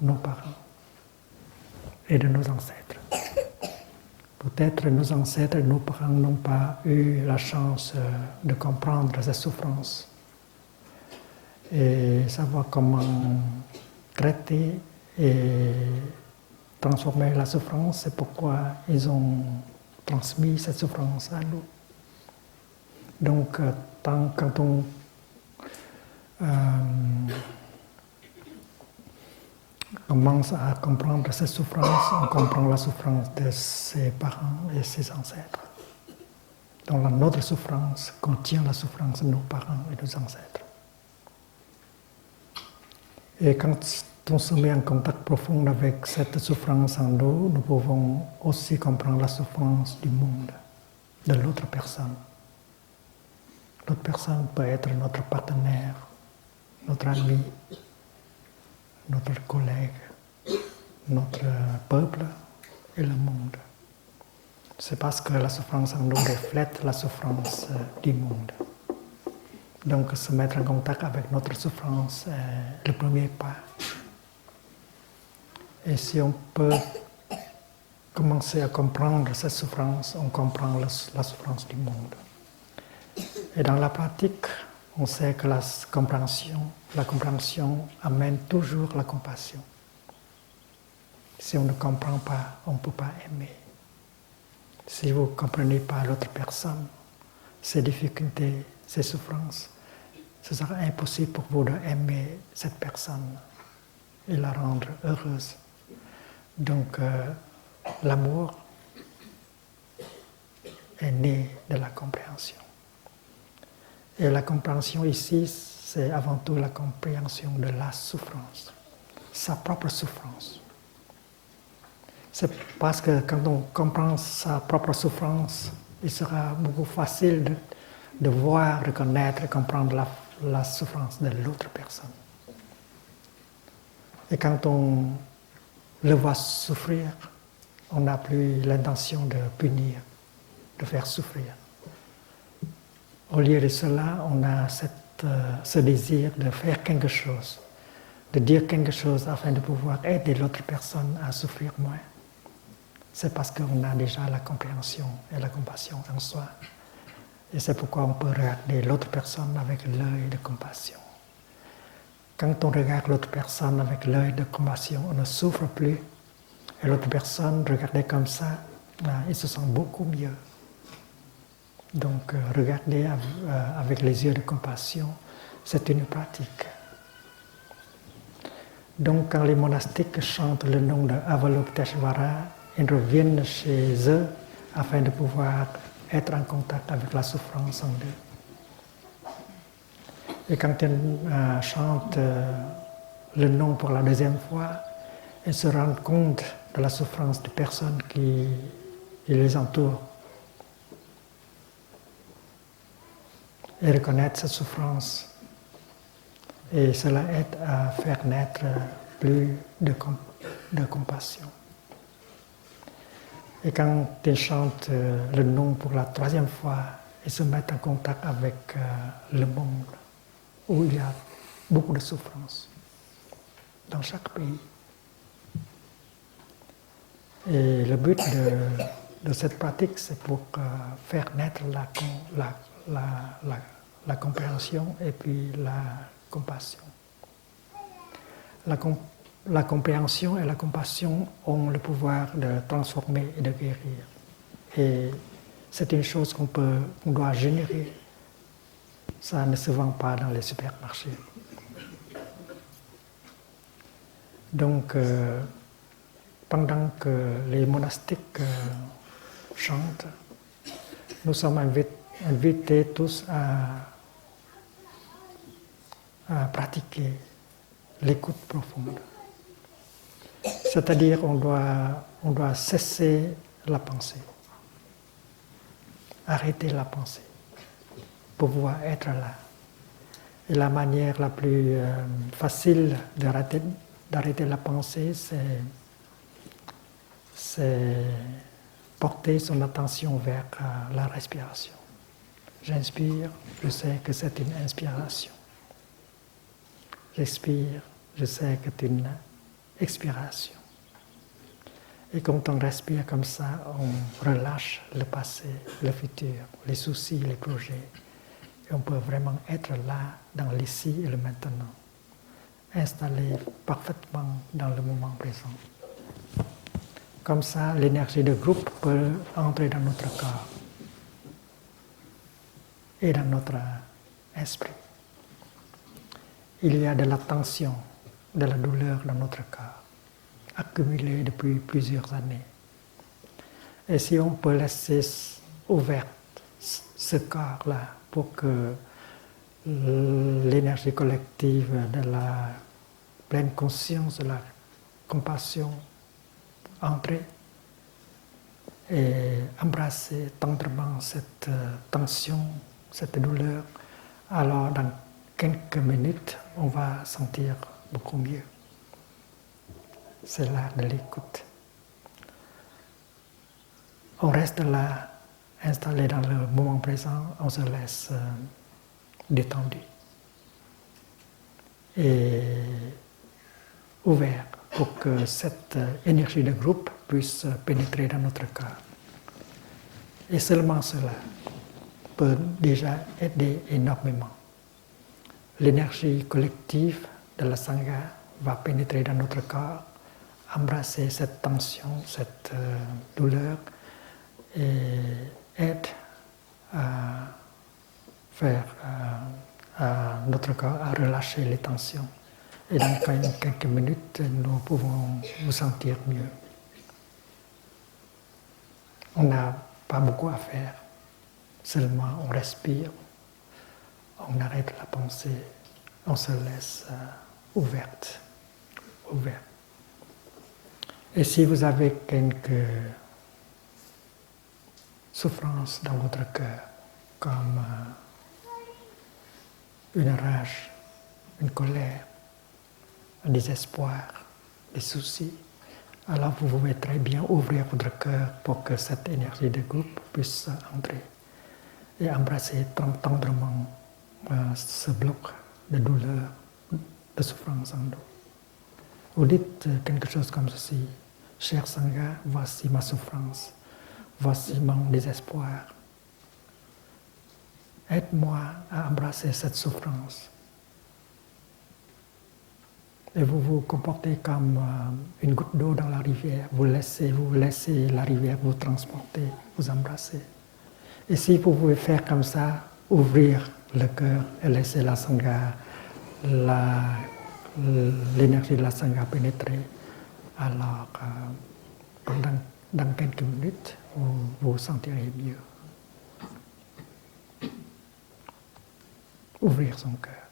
nos parents et de nos ancêtres. Peut-être nos ancêtres et nos parents n'ont pas eu la chance de comprendre ces souffrances et savoir comment traiter et transformer la souffrance. C'est pourquoi ils ont transmis cette souffrance à nous. Donc, quand on commence à comprendre cette souffrance, on comprend la souffrance de ses parents et ses ancêtres. Donc, notre souffrance contient la souffrance de nos parents et nos ancêtres. Et quand on se met en contact profond avec cette souffrance en nous, nous pouvons aussi comprendre la souffrance du monde, de l'autre personne. L'autre personne peut être notre partenaire, notre ami, notre collègue, notre peuple et le monde. C'est parce que la souffrance en nous reflète la souffrance du monde. Donc, se mettre en contact avec notre souffrance est le premier pas. Et si on peut commencer à comprendre cette souffrance, on comprend la souffrance du monde. Et dans la pratique, on sait que la compréhension amène toujours la compassion. Si on ne comprend pas, on ne peut pas aimer. Si vous ne comprenez pas l'autre personne, ses difficultés, ses souffrances, ce sera impossible pour vous d'aimer cette personne et la rendre heureuse. Donc, l'amour est né de la compréhension. Et la compréhension ici, c'est avant tout la compréhension de la souffrance, sa propre souffrance. C'est parce que quand on comprend sa propre souffrance, il sera beaucoup facile de voir, reconnaître et comprendre la souffrance de l'autre personne. Et quand on le voit souffrir, on n'a plus l'intention de punir, de faire souffrir. Au lieu de cela, on a ce désir de faire quelque chose, de dire quelque chose afin de pouvoir aider l'autre personne à souffrir moins. C'est parce qu'on a déjà la compréhension et la compassion en soi. Et c'est pourquoi on peut regarder l'autre personne avec l'œil de compassion. Quand on regarde l'autre personne avec l'œil de compassion, on ne souffre plus. Et l'autre personne, regardée comme ça, il se sent beaucoup mieux. Donc, regarder avec les yeux de compassion, c'est une pratique. Donc, quand les monastiques chantent le nom de Avalokiteshvara, ils reviennent chez eux afin de pouvoir être en contact avec la souffrance en eux. Et quand ils chantent le nom pour la deuxième fois, ils se rendent compte de la souffrance des personnes qui les entourent. Et reconnaître cette souffrance. Et cela aide à faire naître plus de compassion. Et quand ils chantent le nom pour la troisième fois, ils se mettent en contact avec le monde où il y a beaucoup de souffrance dans chaque pays. Et le but de cette pratique, c'est pour faire naître la compréhension et puis la compassion. La compréhension et la compassion ont le pouvoir de transformer et de guérir. Et c'est une chose qu'on doit générer. Ça ne se vend pas dans les supermarchés. Donc, pendant que les monastiques chantent, nous sommes invités tous à pratiquer l'écoute profonde. C'est-à-dire on doit cesser la pensée, arrêter la pensée, pour pouvoir être là. Et la manière la plus facile d'arrêter la pensée, c'est porter son attention vers la respiration. J'inspire, je sais que c'est une inspiration. J'expire, je sais que c'est une expiration. Et quand on respire comme ça, on relâche le passé, le futur, les soucis, les projets. Et on peut vraiment être là, dans l'ici et le maintenant, installé parfaitement dans le moment présent. Comme ça, l'énergie de groupe peut entrer dans notre corps et dans notre esprit. Il y a de la tension, de la douleur dans notre corps, accumulée depuis plusieurs années. Et si on peut laisser ouvert ce corps-là pour que l'énergie collective de la pleine conscience, de la compassion entre et embrasser tendrement cette tension, cette douleur, alors dans quelques minutes, on va sentir beaucoup mieux. C'est l'art de l'écoute. On reste là, installé dans le moment présent, on se laisse détendu et ouvert pour que cette énergie de groupe puisse pénétrer dans notre corps. Et seulement cela peut déjà aider énormément. L'énergie collective de la Sangha va pénétrer dans notre corps, embrasser cette tension, cette douleur et aide à faire à notre corps à relâcher les tensions. Et dans quelques minutes, nous pouvons nous sentir mieux. On n'a pas beaucoup à faire, seulement on respire, on arrête la pensée, on se laisse ouvert. Et si vous avez quelques souffrances dans votre cœur, comme une rage, une colère, un désespoir, des soucis, alors vous pouvez très bien ouvrir votre cœur pour que cette énergie de groupe puisse entrer et embrasser tendrement ce bloc de douleur, de souffrance en nous. Vous dites quelque chose comme ceci: cher Sangha, voici ma souffrance, voici mon désespoir. Aide-moi à embrasser cette souffrance. Et vous vous comportez comme une goutte d'eau dans la rivière. Vous laissez la rivière vous transporter, vous embrasser. Et si vous pouvez faire comme ça, ouvrir le cœur et laisser la Sangha, l'énergie de la Sangha pénétrer, alors dans quelques minutes, vous vous sentirez mieux. Ouvrir son cœur,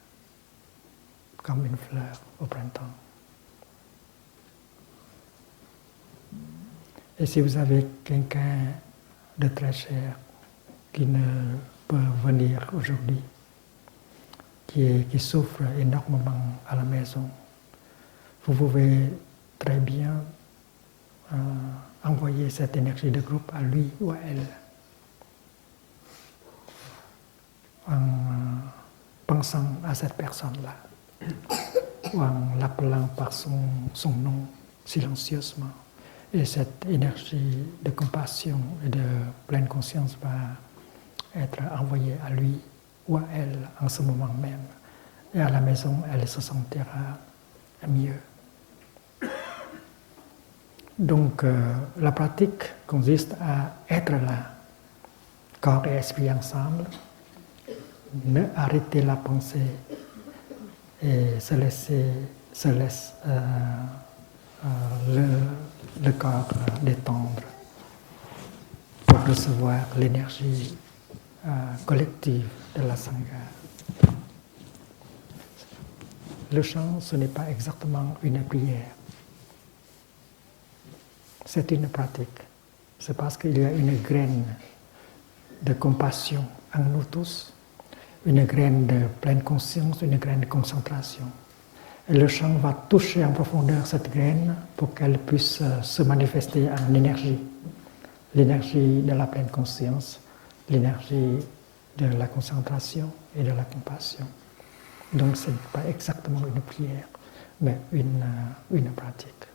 comme une fleur au printemps. Et si vous avez quelqu'un de très cher qui ne peut venir aujourd'hui, qui souffre énormément à la maison, vous pouvez très bien envoyer cette énergie de groupe à lui ou à elle, en pensant à cette personne-là, ou en l'appelant par son nom silencieusement. Et cette énergie de compassion et de pleine conscience va être envoyée à lui ou à elle en ce moment même. Et à la maison, elle se sentira mieux. Donc, la pratique consiste à être là, corps et esprit ensemble, ne arrêter la pensée et se laisse le corps détendre pour recevoir l'énergie collective de la Sangha. Le chant, ce n'est pas exactement une prière. C'est une pratique. C'est parce qu'il y a une graine de compassion en nous tous, une graine de pleine conscience, une graine de concentration. Et le chant va toucher en profondeur cette graine pour qu'elle puisse se manifester en énergie. L'énergie de la pleine conscience, l'énergie de la concentration et de la compassion. Donc ce n'est pas exactement une prière, mais une pratique.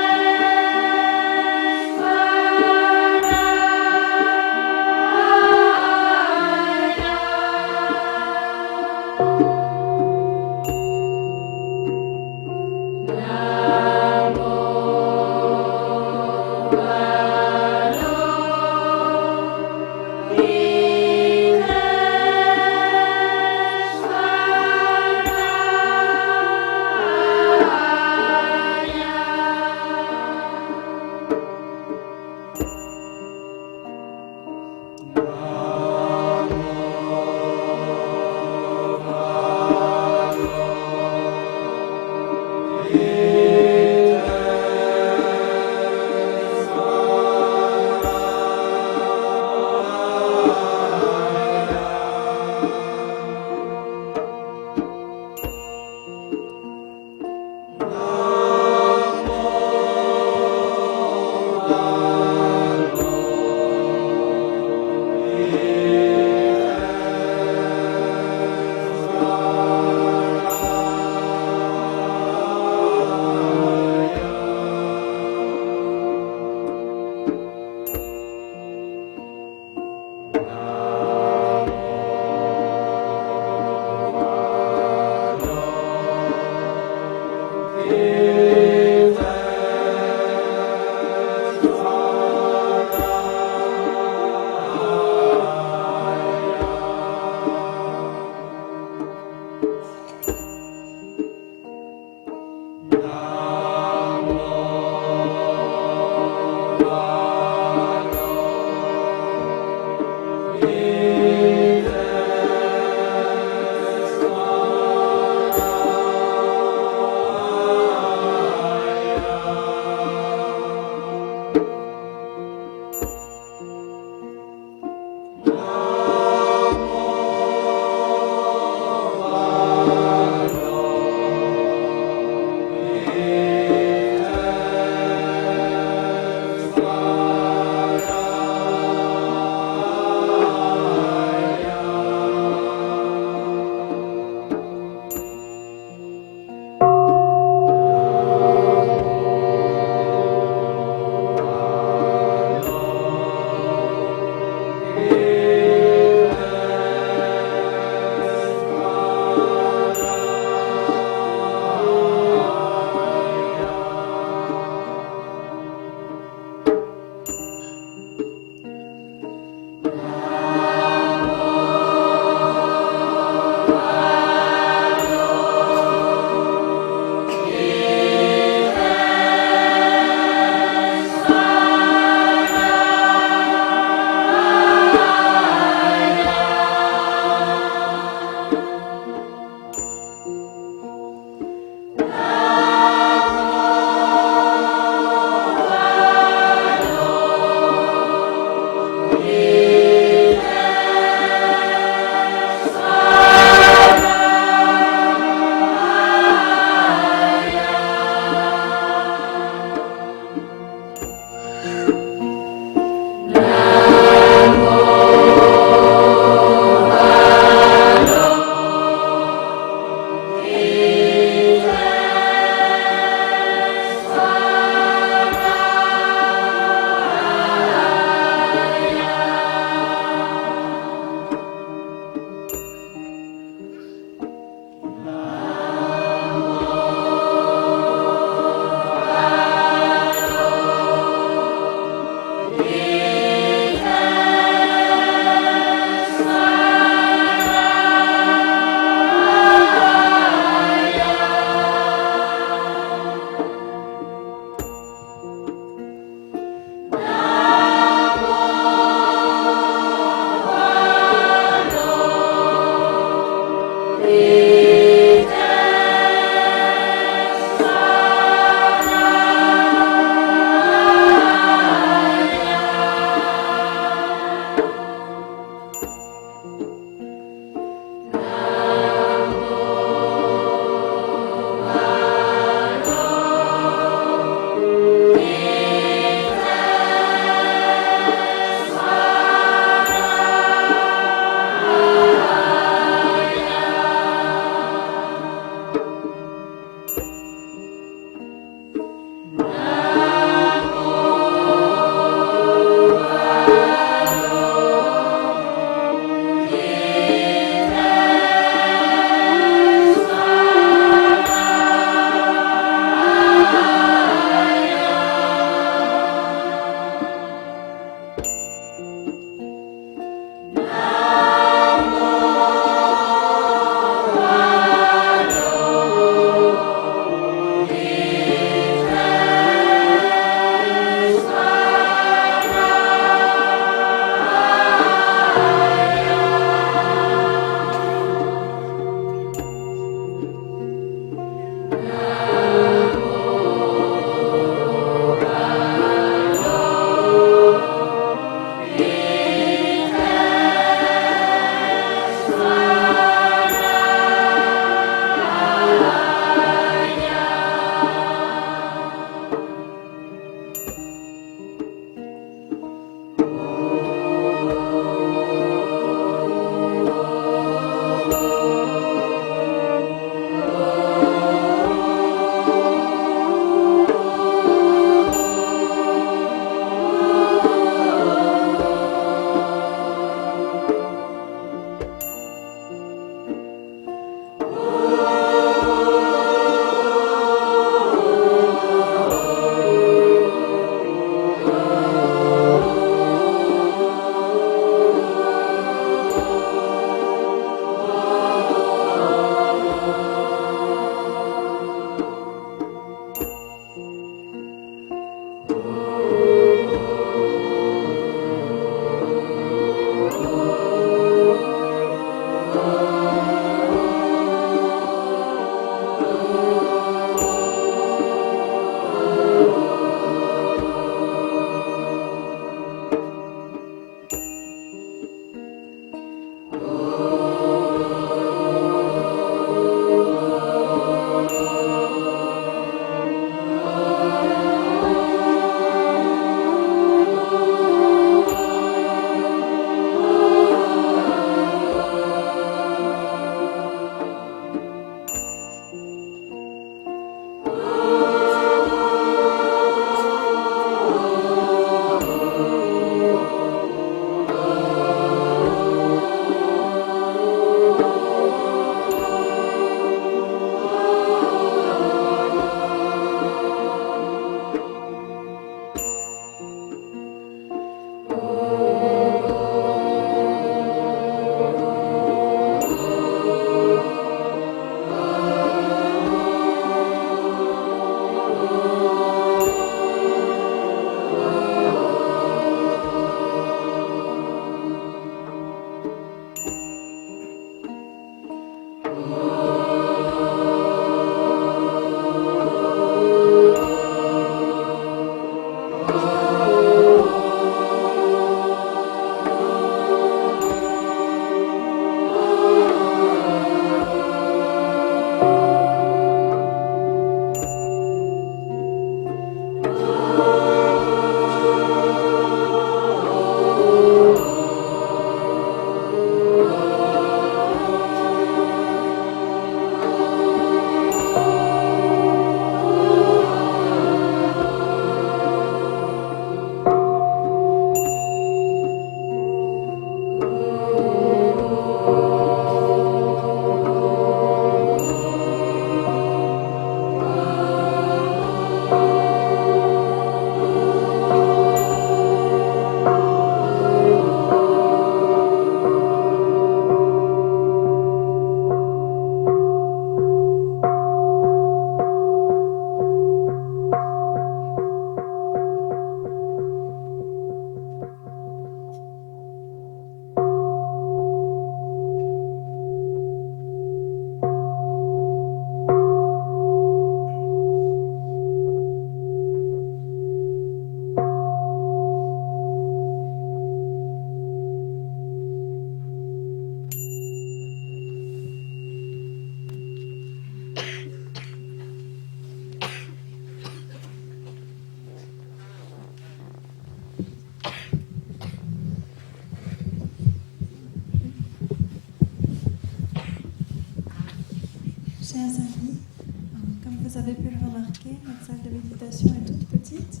remarqué, notre salle de méditation est toute petite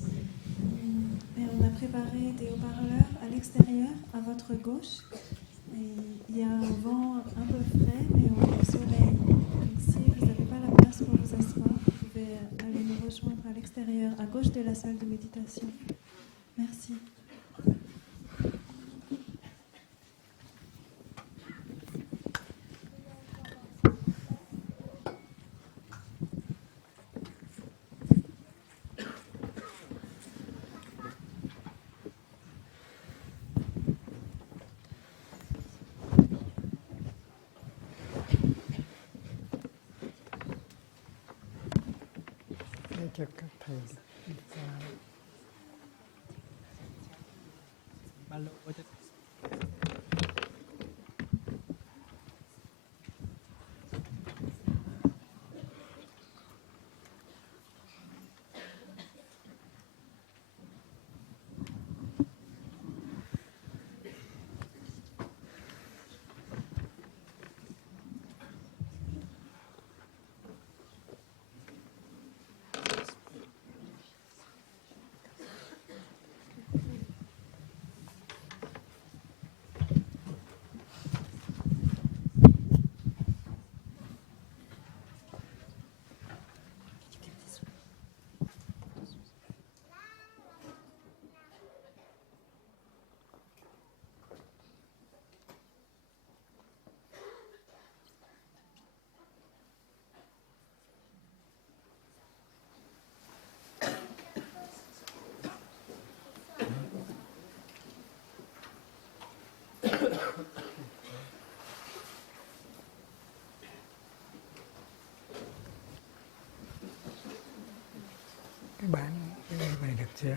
et on a préparé des haut-parleurs à l'extérieur, à votre gauche. Et il y a un vent un peu frais, mais on est au soleil. Donc si vous n'avez pas la place pour vous asseoir, vous pouvez aller nous rejoindre à l'extérieur, à gauche de la salle de méditation. Merci. cho các thầy đi qua. Ba lô ở trên. Cái bán về được chưa?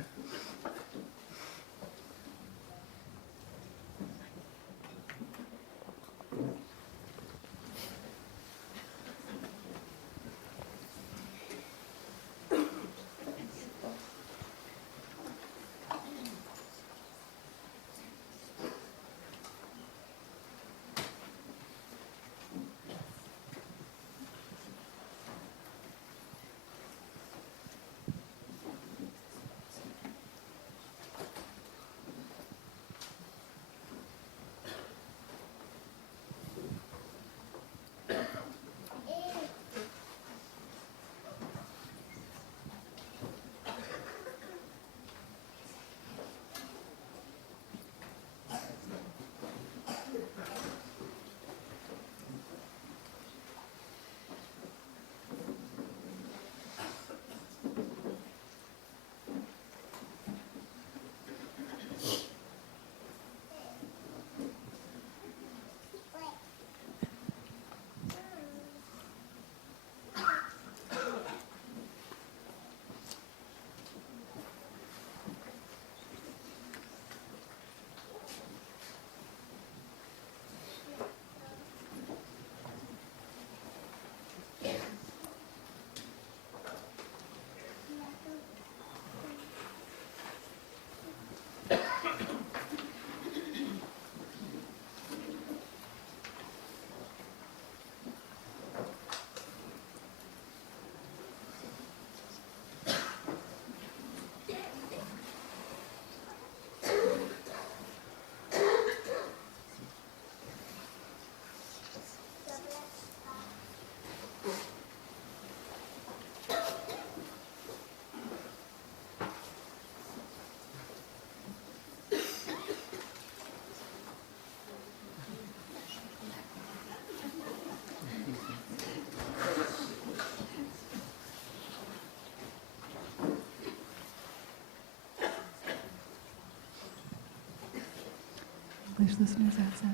English listeners outside.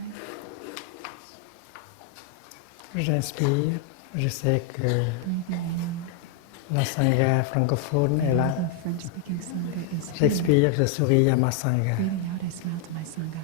J'inspire, je sais que la Sangha francophone est là. J'expire, je souris à ma Sangha. Breathing out, I smile to my Sangha.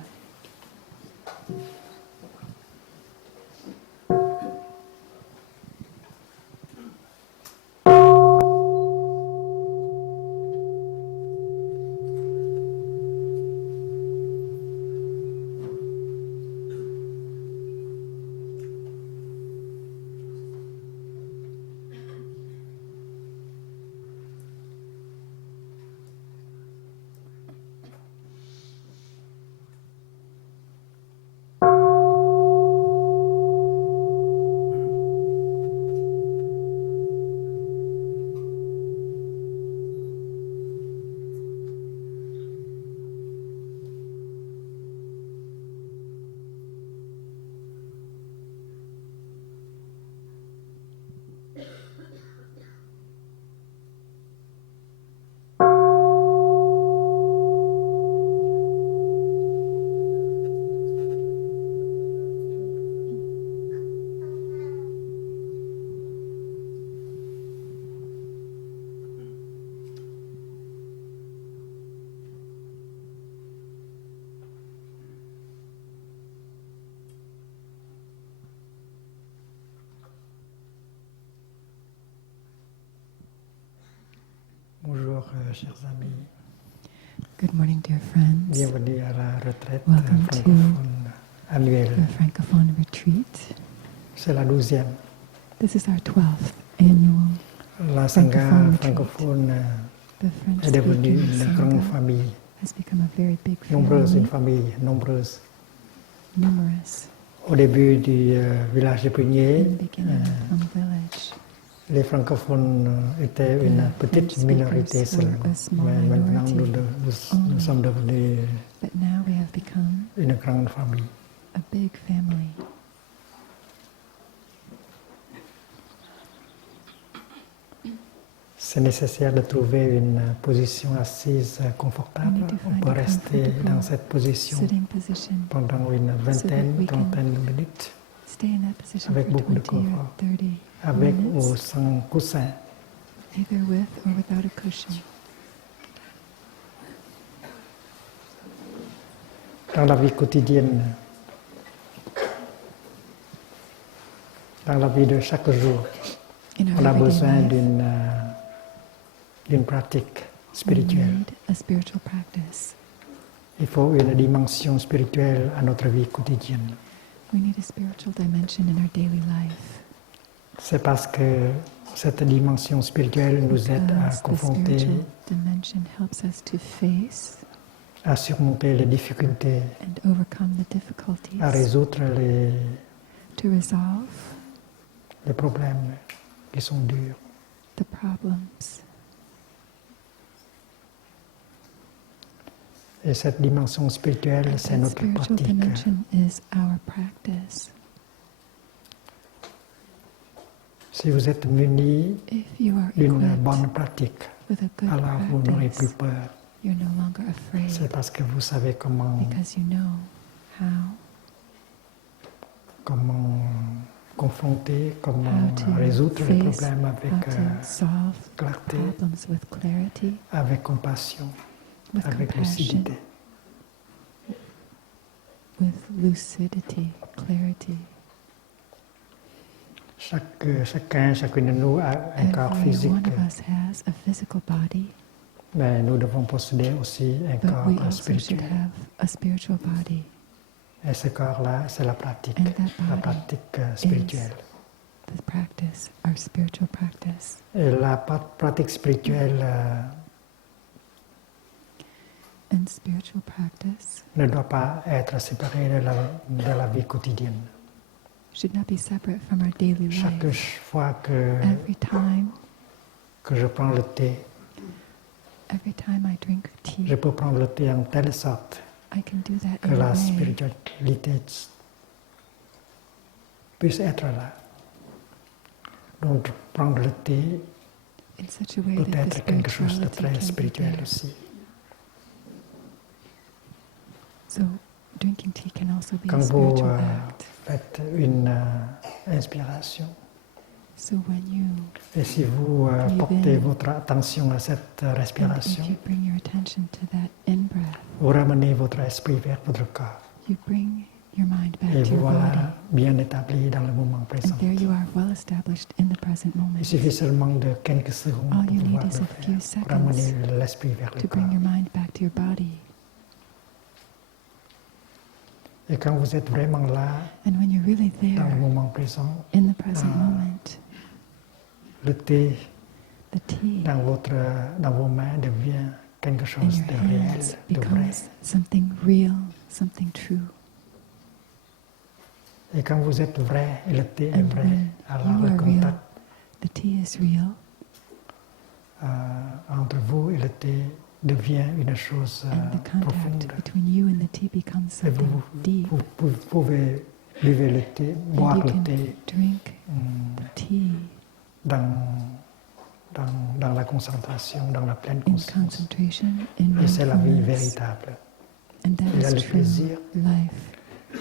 Bonjour, chers amis. Good morning, dear friends. Bienvenue à la retraite Welcome to francophone annuelle. the Francophone Retreat. C'est la 12e. This is our 12th annual. La Sangha Francophone retreat. francophone The French est devenue speaking une grande Sangha famille, has become a very big nombreuse, une family, famille nombreuse. numerous. Au début du village de In Pugnier, the beginning, from the village, les francophones étaient une petite French minorité speakers were seulement. a small Mais maintenant, minority nous sommes devenus but now we have become une grande famille. a big family. C'est nécessaire de trouver une position assise We confortable. need to On find peut a rester comfortable dans cette position sitting position. pendant une vingtaine, we can trentaine de minutes, Stay in that position avec for beaucoup de 20 or confort, 30 avec ou minutes, sans coussin. either with or without a cushion. Dans la vie quotidienne, dans la vie de chaque jour, In our on a everyday besoin life, d'une pratique we spirituelle. need a spiritual practice. Il faut une dimension spirituelle à notre vie quotidienne. We need a spiritual dimension in our daily life. C'est parce que cette dimension spirituelle nous aide à Because the confronter, spiritual dimension helps us to face à surmonter les difficultés, and overcome the difficulties, à résoudre to resolve les problèmes qui sont durs. the problems. Et cette dimension spirituelle, And c'est that notre spiritual pratique. dimension is our practice. Si vous êtes muni If you are d'une equipped bonne pratique, with a good alors vous n'aurez plus practice, peur. you're no longer afraid C'est parce que vous savez comment because you know how confronter, comment How to résoudre les face, problèmes how avec to solve clarté, problems with clarity, avec compassion, with avec compassion, lucidité. with lucidity, clarity. Chacune de nous a un corps Every physique, one of us has a physical body, mais nous devons posséder aussi un but we corps also should spirituel. have a spiritual body. Et ce corps-là, c'est la pratique, And that la body pratique spirituelle. The practice, our spiritual practice. Et la pratique spirituelle And spiritual practice ne doit pas être séparée de la vie quotidienne. should not be separate from our daily Chaque life. fois que Every time je prends le thé, I drink tea, je peux prendre le thé en telle sorte I can do that que in a la way spiritualité puisse être là. Donc, prendre le thé in such a way peut that the être quelque chose de spirituality très can be spirituel there. aussi. So drinking tea can also be Quand a vous spiritual act. faites une inspiration, So when you et si vous Breathe portez in. votre attention à cette and if respiration, you bring your attention to that in-breath, vous ramenez votre esprit vers votre corps. you bring your mind back Et to vous your body. voilà bien établi dans le moment présent. And there you are, well established in the present moment. Il suffit seulement de quelques secondes All pour you pouvoir need le is a faire, few pour seconds ramener l'esprit vers le to corps. bring your mind back to your body. Et quand vous êtes vraiment là, And when you're really dans le there moment présent, in the present Ah. moment, le thé the tea dans vos mains devient quelque in chose your de réel, hands de vrai. becomes something real, something true. Et quand vous êtes vrai et le thé est And vrai, when alors you le are real, contact the tea is real, entre vous et le thé devient une chose and the profonde. contact between you and the tea becomes Et something deep. vous pouvez buvez le thé, And boire you le can thé drink hum, the tea dans la concentration, dans la pleine in conscience. concentration, in Et c'est la vie mindfulness. véritable. And that Il y a is le true plaisir. life.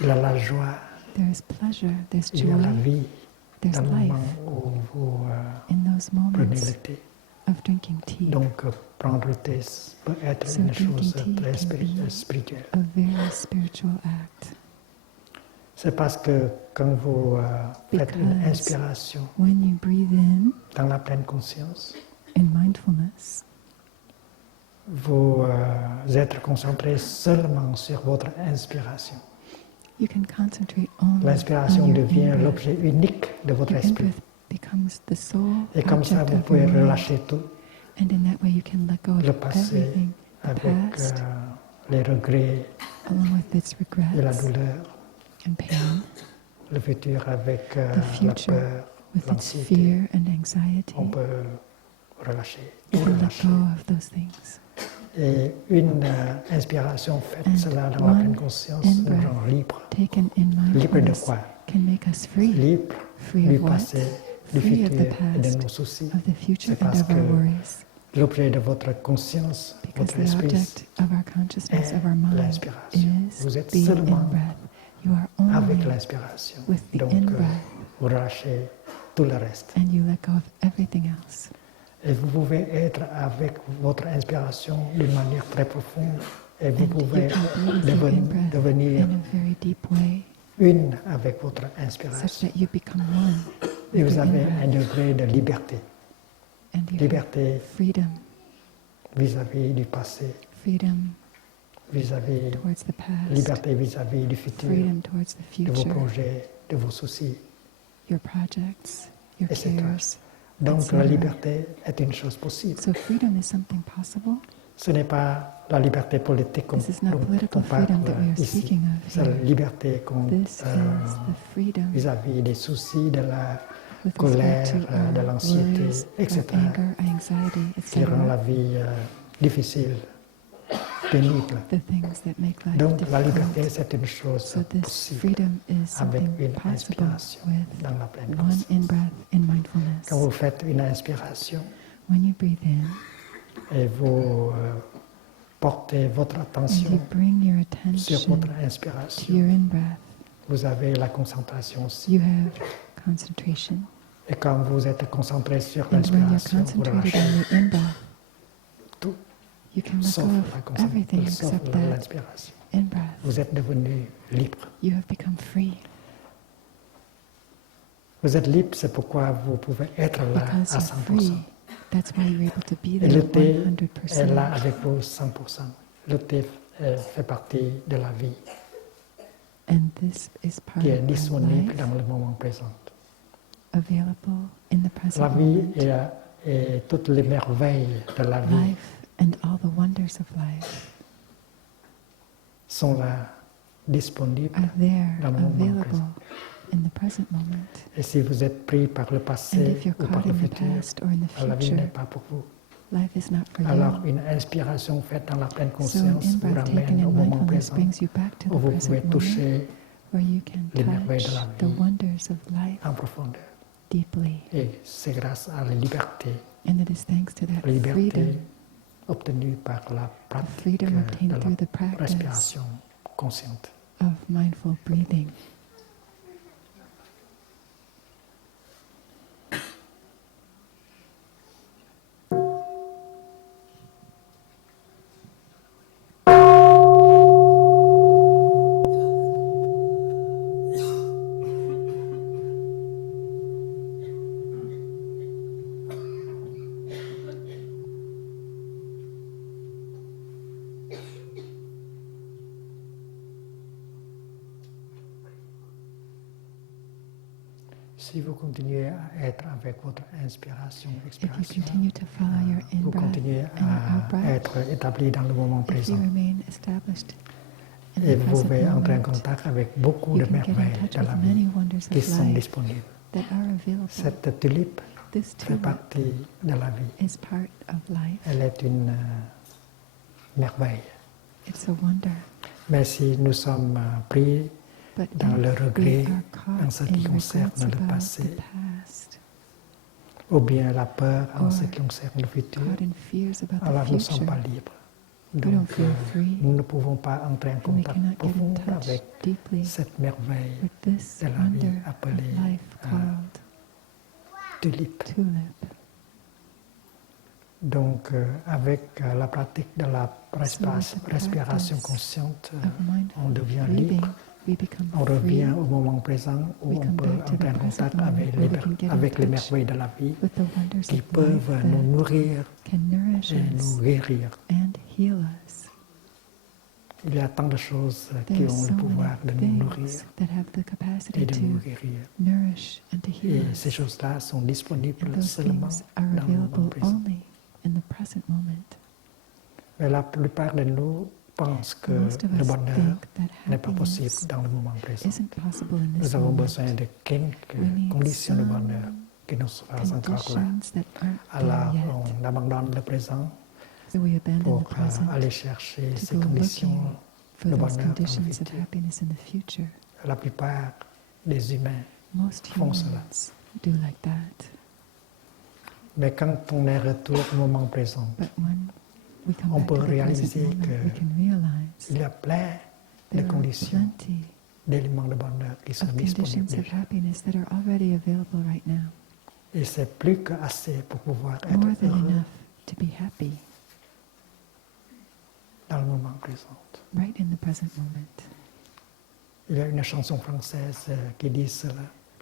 Il y a la joie, There is pleasure, there's il y a la joy, vie there's dans le life moment où vous in those prenez moments le thé. of drinking tea. Donc, prendre le thé peut être So une drinking chose tea très can be spirituelle. a very spiritual act. C'est parce que quand vous faites une Because inspiration when you breathe in dans la pleine conscience, mindfulness, vous êtes concentré seulement sur votre inspiration. You can concentrate only L'inspiration on your devient in-breath. l'objet unique de votre Your esprit. in-breath becomes the sole Et comme ça, object vous of pouvez your mind. relâcher tout, And in that way you can let go of le passé everything, the avec past, les regrets along with its et la regrets douleur, and pain, le futur avec the la future peur, with its l'anxiété. fear and anxiety. On peut relâcher, You tout can let relâcher. go of those things. Et une inspiration faite And cela dans la one pleine conscience in-breath nous rend libres. taken in Libres de mindfulness quoi? can make us free. Libres Free du of what? passé, du Free of the futur et de past, nos soucis. of the future C'est and parce of our que worries. l'objet de votre conscience, Because votre the esprit, object of our consciousness, est of our mind, l'inspiration. is Vous êtes the seulement in-breath. You are avec only l'inspiration. with the Donc, in-breath, vous relâchez tout le reste. and you let go of everything else. Et vous pouvez être avec votre inspiration d'une manière très profonde. Et vous And pouvez you can be with your in-breath devenir in a very deep way, une avec votre such inspiration. that you become one Et with vous your avez un in-breath, degré de liberté. and you have Liberté freedom, vis-à-vis du passé, freedom vis-à-vis, towards the past, liberté vis-à-vis du futur, freedom towards the de vos future, projets, de vos soucis. your projects, your etc. cares. Donc etc. la liberté est une chose possible. So freedom is something possible. Ce n'est pas la liberté politique This is not dont political on parle freedom that we are ici. speaking of C'est la here. liberté This is the freedom vis-à-vis des soucis, de la with colère, respect to de our l'anxiété, worries, etc., our anger, anxiety, qui rend la etc. vie difficile, pénible. The things that make life Donc la liberté, difficult. c'est une chose So this possible freedom is avec something une possible inspiration with dans la pleine one conscience. in-breath in mindfulness. Quand vous faites une inspiration When you breathe in et vous portez votre and you attention bring your sur attention votre to inspiration, your in-breath, vous avez la concentration aussi. you have concentration. Et quand vous êtes concentré sur And when you're l'inspiration, vous concentrated relâchez on your in-breath, tout, you can let sauf go la of everything concentration, sauf except that l'inspiration. in-breath. Vous êtes devenu libre. You have become free. Vous êtes libre, c'est pourquoi vous pouvez être là Because à you're 100%. free, that's why you're able to be Et there le thé est là 100%. avec vous 100%. Le thé fait partie de la vie And this is part qui est of our disponible life, dans le moment présent. available in the La present vie moment. et toutes les merveilles de la vie Life and all the wonders of life sont là, disponibles. are there, Dans le moment available présent. in the present moment. Et si vous êtes pris par le And passé if you're ou par caught le in the futur, past or in the la vie n'est future, pas pour vous. life is not for Alors you. une inspiration faite dans la pleine So an conscience vous in-breath taken ramène in au moment mindfulness présent brings you back to où the vous pouvez present moment, toucher where you can les merveilles de touch la the vie. wonders of life en profondeur. deeply. Et c'est grâce à la liberté, And it is thanks to that la liberté freedom, obtenue par la the pratique freedom de obtained through the la practice respiration consciente. of mindful breathing. Si vous continuez à être avec votre inspiration, If you expiration, continue to follow your vous in-breath continuez and your à out-breath, être établi dans le moment if you présent. remain established in Et the vous present pouvez entrer en moment, contact avec beaucoup you de can get in merveilles touch de with la vie many wonders qui of sont life disponibles. that are available. Cette tulipe This fait tulip partie de la vie. is part of life. Elle est une merveille. It's a wonder. Mais si nous sommes pris But dans le if regret we are caught en ce qui in concerne regrets le about passé, the past, ou bien la peur en or ce qui concerne le futur, caught in fears about alors the nous ne sommes future, pas libres. we don't Donc, feel free, nous ne pouvons pas entrer en and we contact cannot get in profond touch avec deeply cette merveille with this de la vie wonder of appelée life called tulipe. tulip. Donc, avec la pratique de la So with the respiration practice consciente, Of mindful on devient breathing, libre. we become On free revient au moment présent où We on come peut back to entrer en the present contact moment avec where we can get in les touch merveilles de la vie with the wonders qui of life peuvent nous that nourrir can nourish et us nous guérir. and heal us. Il y a tant de choses qui There are ont so le pouvoir de many nous nourrir things that have the et capacity de nous to guérir. nourish and to heal Et ces us. choses-là sont And disponibles those seulement things are dans le moment available présent. only in the present moment. Mais la plupart de nous pensent que Most of le us bonheur think that n'est pas possible happiness dans le moment présent. isn't possible in this Nous avons moment. besoin de quelques We need conditions de bonheur some qui nous fassent encore là. conditions that aren't there Alors yet. on abandonne le présent So we abandon pour the present aller chercher to ces go conditions looking for de those bonheur dans le conditions of futur. happiness in the future. La plupart des humains Most font cela. humans do like that. Mais quand on est retour au moment présent, But when we come on back to peut the present réaliser moment, we que can realize il y a plein de there are conditions, plenty d'éléments de bonheur qui sont of disponibles conditions of déjà. happiness that are already available right now. Et c'est plus qu'assez pour pouvoir être More than heureux enough to be happy dans le moment présent. right in the present moment. Il y a une chanson française qui dit cela.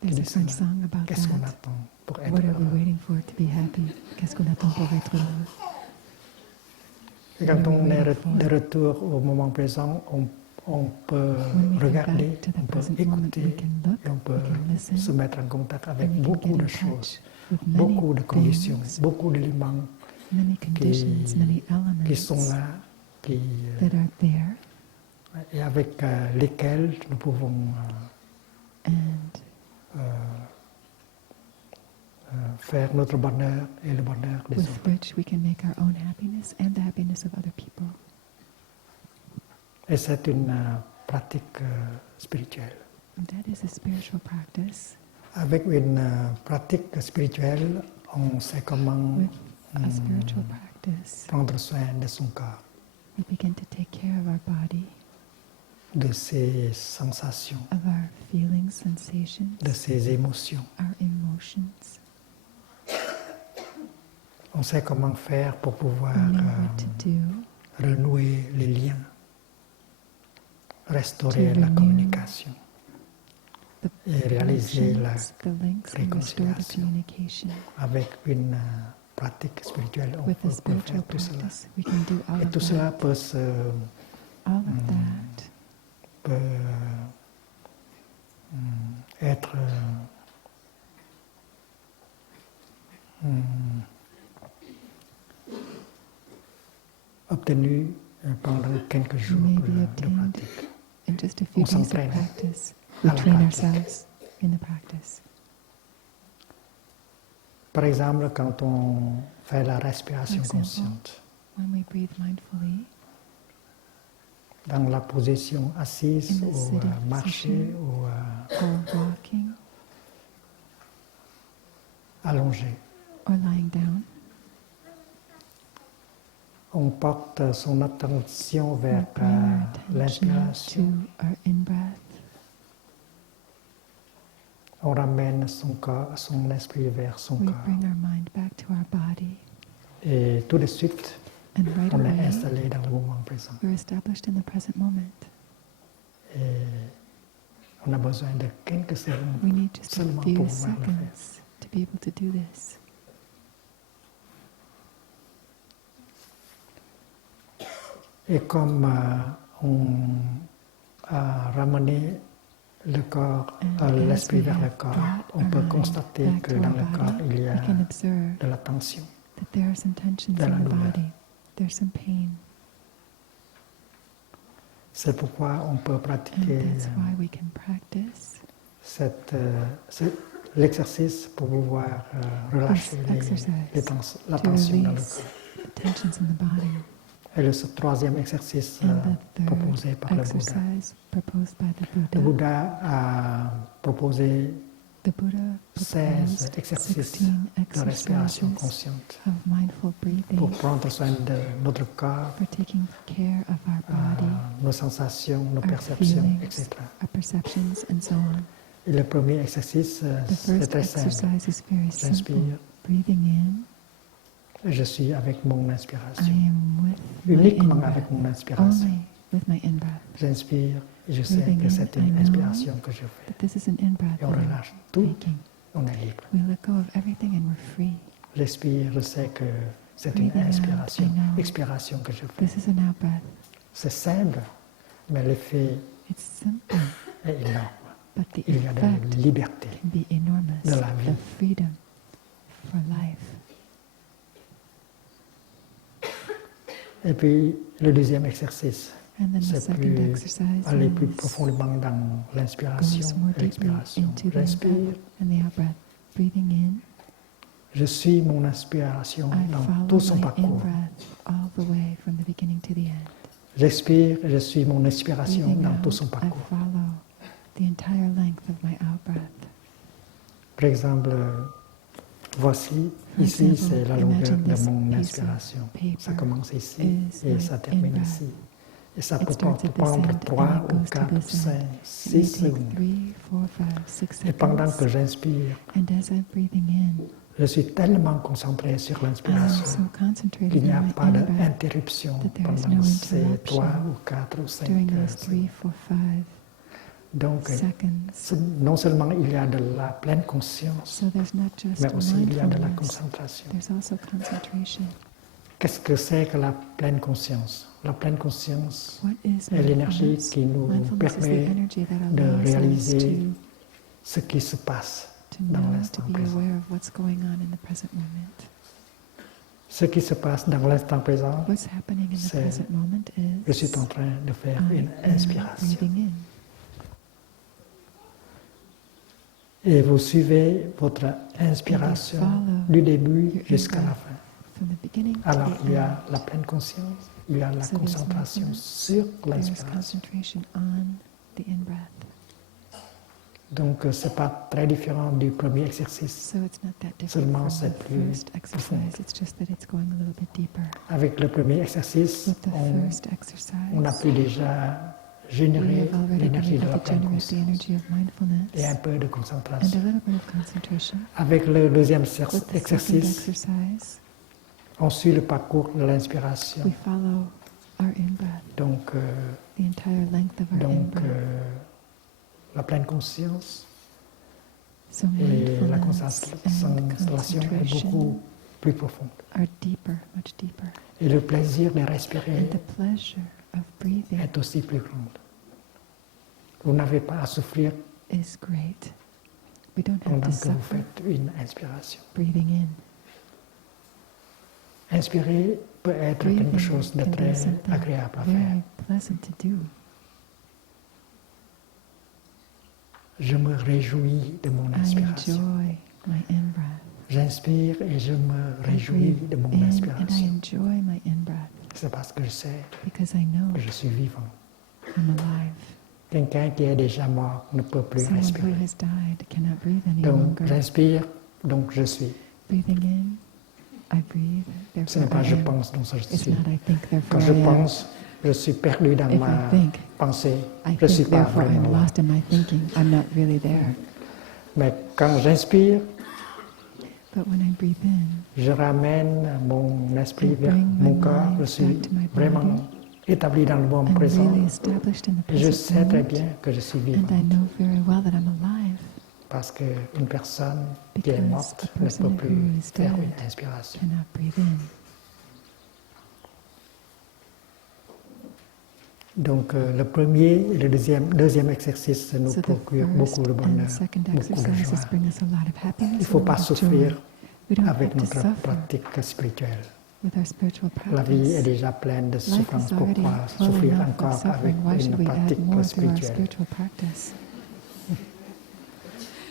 There's a French song about Qu'est-ce qu'on that. attend pour être What are we heureux? waiting for to be happy? Qu'est-ce qu'on attend pour être heureux? Et quand on est waiting for? de retour au moment présent, on peut When we come regarder, back to the on peut present moment, we écouter can look, et on peut we can listen, se mettre en contact avec and we can beaucoup get de in choses, touch with many beaucoup de conditions, things, beaucoup d'éléments many conditions, many qui sont elements là, qui, that are there, et avec lesquels nous pouvons and faire notre bonheur et le bonheur des with autres. which we can make our own happiness and the happiness of other people. Et c'est une pratique spirituelle. And that is a spiritual practice. Avec une pratique spirituelle, on sait comment With a spiritual practice, prendre soin de son corps, we begin to take care of our body, de ses sensations, of our feelings, sensations, de ses émotions. our emotions. On sait comment faire pour pouvoir We know what to do renouer les liens, restaurer To la renew communication the et réaliser la connections, the links, and restore the réconciliation. communication. Avec une pratique spirituelle, on With peut a spiritual faire tout cela. practice, we can do all Et of tout cela that. peut se All of that peut être obtenu pendant quelques jours may be de obtained pratique. in just a few On days of s'entraîne practice. à We la train pratique. ourselves in the practice. Par exemple, quand on fait la respiration For example, consciente, When we breathe mindfully, dans la position assise In the ou sitting marcher position. ou or walking, allongé, or lying down, on porte son attention we vers bring our attention l'inspiration, to our in-breath. on ramène son corps, son esprit vers son We corps. bring our mind back to our body, Et tout de suite, and right on est away, installé dans le moment présent. we're established in the present moment. Et on a besoin de quelques secondes We need just a seulement few pour pouvoir le faire. seconds to be able to do this. Et comme on a ramené le corps, And as l'esprit we vers le have corps, brought on our peut mind constater back que to dans our le corps, body, il y a we can observe de la tension. that there are some tensions de la in the douleur. body. There's some pain. C'est pourquoi on peut And pratiquer that's why we can practice l'exercice pour pouvoir relâcher this exercise la to tension dans le release corps. the tensions in the body. Et le troisième exercice And the proposé par third le Bouddha. exercise proposed by the Le Buddha. Bouddha a proposé The Buddha 16 proposed exercices 16 de respiration exercises consciente of mindful breathing pour prendre soin de notre corps, for taking care of our body, nos sensations, nos our perceptions, feelings, etc. our perceptions, and so on. Et le premier exercice, The c'est first très simple. exercise is very simple. J'inspire, Breathing in, je suis avec mon I inspiration. am with my Uniquement in-breath, avec mon inspiration. only with my in-breath. J'inspire et je sais Breathing que in, c'est I une know inspiration que je fais. That this is an in-breath Et on that I'm relâche tout, taking. on est libre. We let go of everything and we're free. J'expire, je sais que C'est une breathing out, inspiration, I know. expiration que je fais. This is an out breath. C'est simple, mais l'effet It's simple, est énorme. but the Il y a de la effect liberté. can be enormous. de la vie. The freedom for life. Et puis, le deuxième exercice, And then the c'est second exercise aller plus is profondément dans goes l'inspiration more et deeply l'expiration. into the J'inspire, in-breath and the out-breath. Breathing in, je suis mon inspiration I dans follow tout son my parcours. in-breath all the way from the beginning to the end. J'expire, je suis mon inspiration Breathing dans tout out, son I parcours. follow the entire length of my out-breath. Par exemple, voici, For ici example, c'est la longueur imagine de this mon piece of inspiration. paper Ça commence ici is et my ça termine in-breath. ici. Et ça It peut starts at this prendre end 3 and it ou goes to 4, this 5, end. It may 6 take secondes. 3, 4, 5, 6 Et pendant seconds. que j'inspire, And as I'm breathing in, je suis tellement concentré sur I am l'inspiration so concentrated qu'il n'y a on my pas in-breath d'interruption that there is pendant no ces interruption 3 ou 4 ou 5 during those 3, secondes. 4, 5 Donc, seconds. non seulement il y a de la pleine conscience, So there's not just mais aussi il y a de la mindfulness, concentration. there's also concentration. Qu'est-ce que c'est que la pleine conscience? La pleine conscience What is est l'énergie mindfulness? qui nous Mindfulness is the permet energy that de allows us réaliser ce qui se passe to dans know, to l'instant be présent. aware of what's going on in the present moment. Ce qui se passe dans l'instant présent, What's happening in the c'est- present moment je suis is en train de faire I une am inspiration. breathing in. Et vous suivez votre inspiration follow du début your jusqu'à la in-breath fin. From the beginning to Alors, the il y a end. la pleine conscience, il y a la So there's concentration mindfulness, sur There's l'inspiration. concentration on the in-breath. Donc, ce n'est pas très différent du premier exercice. So it's not that different Seulement, from c'est the plus first exercise. It's just that it's going a little bit deeper. Avec le premier exercice, With the first on a exercise, pu déjà we générer have already been l'énergie de able la to pleine generate the conscience energy of mindfulness et un peu de and a concentration. little bit of concentration. Avec le deuxième With the second exercice, exercise, on suit le parcours de l'inspiration. we follow our in-breath, Donc, the entire length of our in-breath. la pleine conscience So et la mindfulness and concentration est concentration beaucoup plus profonde. are deeper, much deeper. Et le plaisir de respirer And the pleasure of breathing est aussi plus grand. Vous n'avez pas à souffrir is great. We don't have pendant to que vous suffer faites une inspiration. breathing in. Inspirer peut être quelque Breathing chose de can be très something agréable à faire. very pleasant to do. Je me réjouis de mon I inspiration. enjoy my in-breath. J'inspire et je me I réjouis breathe de mon in and I inspiration. enjoy my in-breath C'est parce que je sais because I know que je suis vivant. I'm alive. Quelqu'un qui est déjà mort ne peut plus Someone who respirer. has died cannot breathe any Donc longer. j'inspire, donc je suis. Breathing in, I breathe, Ce n'est therefore pas I je am. pense, donc je It's suis. not I think, Quand therefore je I am. pense, je suis perdu dans If ma I think, pensée. I Je ne suis think, pas therefore I'm vraiment là. lost in my thinking. I'm not really there. Mais quand j'inspire, But when I breathe in, je ramène mon esprit I vers bring my mon corps. mind Je suis back to my vraiment body. établi dans le moment I'm présent. really established in the Et je present sais très moment, bien que je suis and vivant. I know very well that I'm alive Parce qu'une personne qui est because morte a ne person peut who plus is faire dead une inspiration. cannot breathe in. Donc le premier et le deuxième exercice nous So the procurent first beaucoup de bonheur, and second beaucoup de joie. exercises bring us a lot of happiness, Il ne a faut lot pas of joy. souffrir We don't avec have to notre suffer pratique spirituelle. with our spiritual La vie est practice. déjà pleine de Life souffrance. is already Pourquoi full souffrir enough of encore avec suffering. Why should une we add pratique more through our spirituelle? spiritual practice?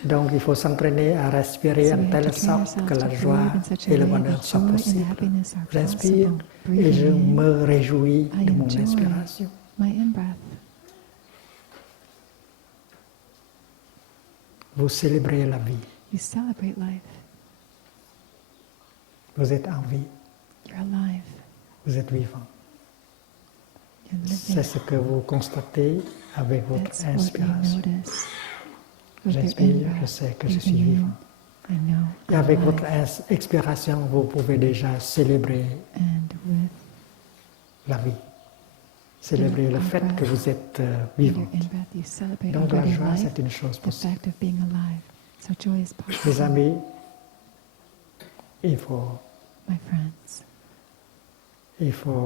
Donc il faut s'entraîner à respirer So en we have telle to train sorte ourselves que to la breathe joie in such a et le way that bonheur soient joy and possibles. happiness are J'inspire possible. et je Breathing in, me réjouis I de mon enjoy inspiration. my in-breath. Vous célébrez la vie. You celebrate life. Vous êtes en vie. You're alive. Vous êtes vivant. You're C'est living. ce que vous constatez avec votre That's what you inspiration. notice. With your J'inspire, je in-breath, sais que je suis breathing in, vivant. I know Et I'm avec alive. votre expiration, vous pouvez déjà célébrer And with la vie. Célébrer le fait que vous êtes your vivant. in-breath, you celebrate Donc la already joie, life, c'est une chose the possible. fact of being alive. So joy is Mes possible. amis, il faut My friends, il faut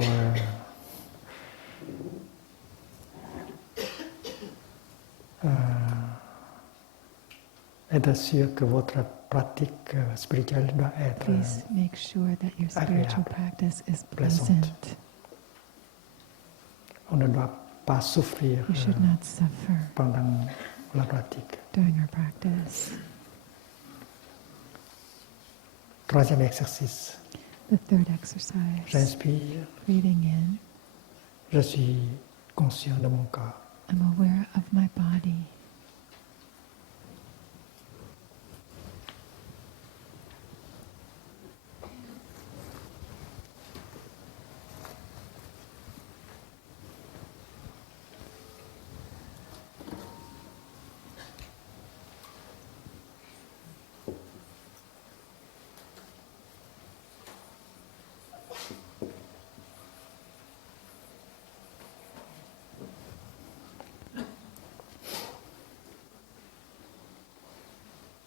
être sûr que votre pratique spirituelle doit être Please make sure that your spiritual agréable, practice is plaisante. pleasant. On ne doit pas souffrir You should not suffer pendant la pratique. during our practice. Troisième exercice. The third exercise, J'inspire, breathing in. je suis conscient de mon corps. I'm aware of my body.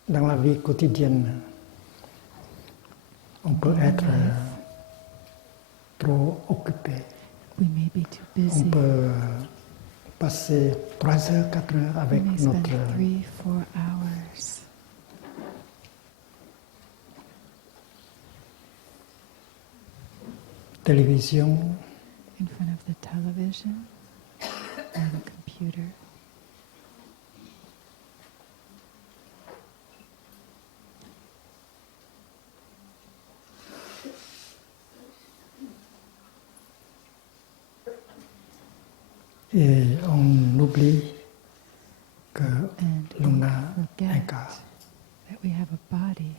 Dans la vie quotidienne, on peut être trop occupé. We may be too On busy. peut passer 3 heures, 4 heures We avec may spend notre 3-4 hours télévision, in front of the television or the computer. et on oublie que And l'on we a un forget corps. that we have a body.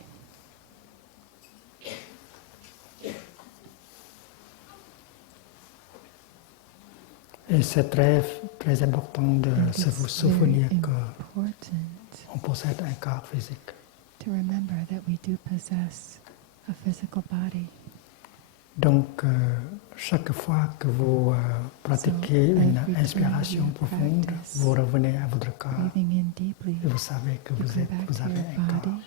Et c'est très, très important de And se vous it's souvenir very qu'on important possède un corps physique. to remember that we do possess a physical body. Donc, chaque fois que vous pratiquez une every time inspiration you profonde, practice vous revenez à votre corps Breathing in deeply, et vous savez que you vous, come back vous to avez your un corps. body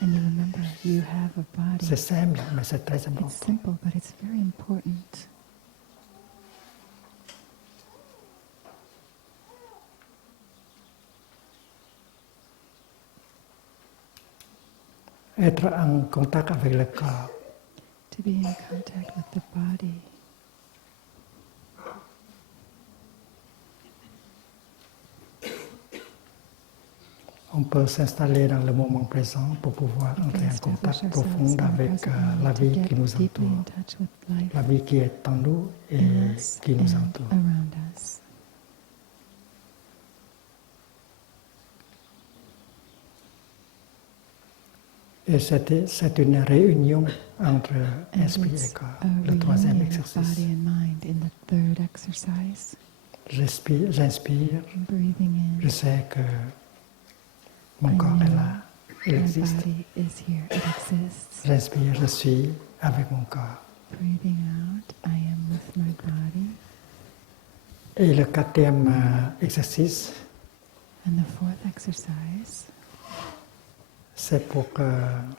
and you remember you have a body. C'est simple, mais c'est très It's important. simple, but it's very important. Être en contact avec le corps, To be in contact with the body. on peut s'installer dans le moment présent pour pouvoir We entrer can en establish contact ourselves profond in the avec present la moment to vie get qui nous deeply in entoure, touch with life la vie qui est en nous et in us qui nous and entoure. around us. Et c'est une réunion entre And esprit et it's corps. a Le troisième reunion of exercice. body and mind in the third exercise. J'inspire, Breathing je in, sais que mon I corps est know là, il my existe. body is here, it exists. J'inspire, je suis avec mon corps. Breathing out, I am with my body. Et le quatrième exercice, And the fourth exercise c'est pour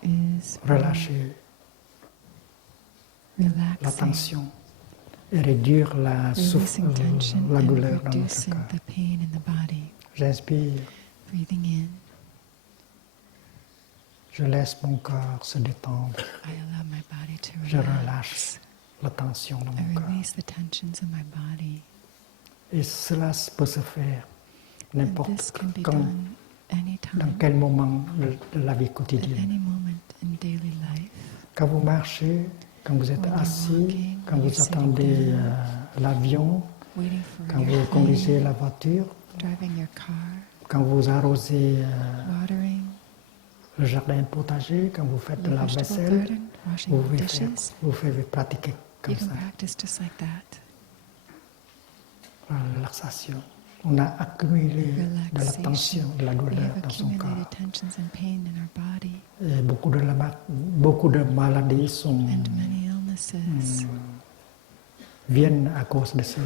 is for relâcher la relaxing, tension et réduire la releasing tension la and douleur dans notre reducing corps. the pain in the body. J'inspire, Breathing in, je laisse mon corps se détendre, I allow my body to je relax. relâche la tension dans I mon corps. release the tensions in my body. Et cela peut se faire And n'importe this can be quand, done dans anytime, quel moment de la vie at quotidienne. any moment in daily life. Quand vous marchez, quand vous êtes When you're assis, walking, quand when vous you're sitting attendez down, l'avion, Waiting for quand your vous conduisez plane, la voiture, driving your car, quand vous arrosez watering le jardin potager, quand vous faites the la vegetable vaisselle, garden, washing vous the pouvez, dishes. vous pouvez pratiquer You comme can ça, practice just like that. la relaxation. On a accumulé de la Relaxation. tension, de la We douleur have dans son corps. accumulated tensions and pain in our body, Et beaucoup de maladies and many illnesses viennent à cause de cela.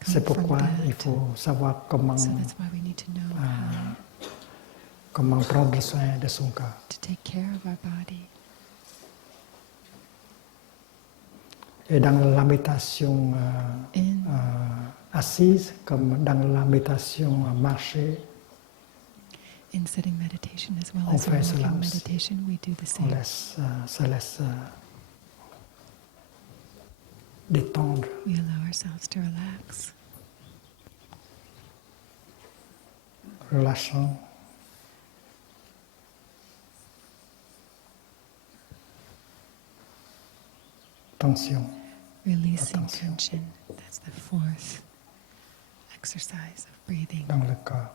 come C'est from pourquoi il that. faut savoir comment, So that's why we need to know how comment prendre soin de son corps. to take care of our body. Et dans la méditation assise, comme dans la méditation marchée, in sitting meditation as well on as in fait cela walking aussi. meditation, we do the On same. se laisse détendre. We allow ourselves to relax, Relâchant. Tension. releasing Attention. tension. That's the fourth exercise of breathing. Dans le corps.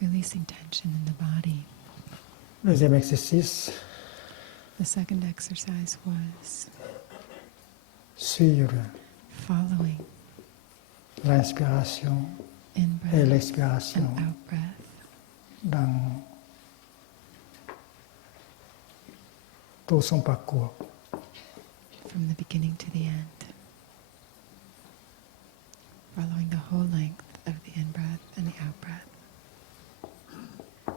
Releasing tension in the body. Deuxième exercice, The second exercise was suivre following l'inspiration et in-breath l'expiration and out-breath dans tout son parcours. from the beginning to the end. Following the whole length of the in-breath and the out-breath.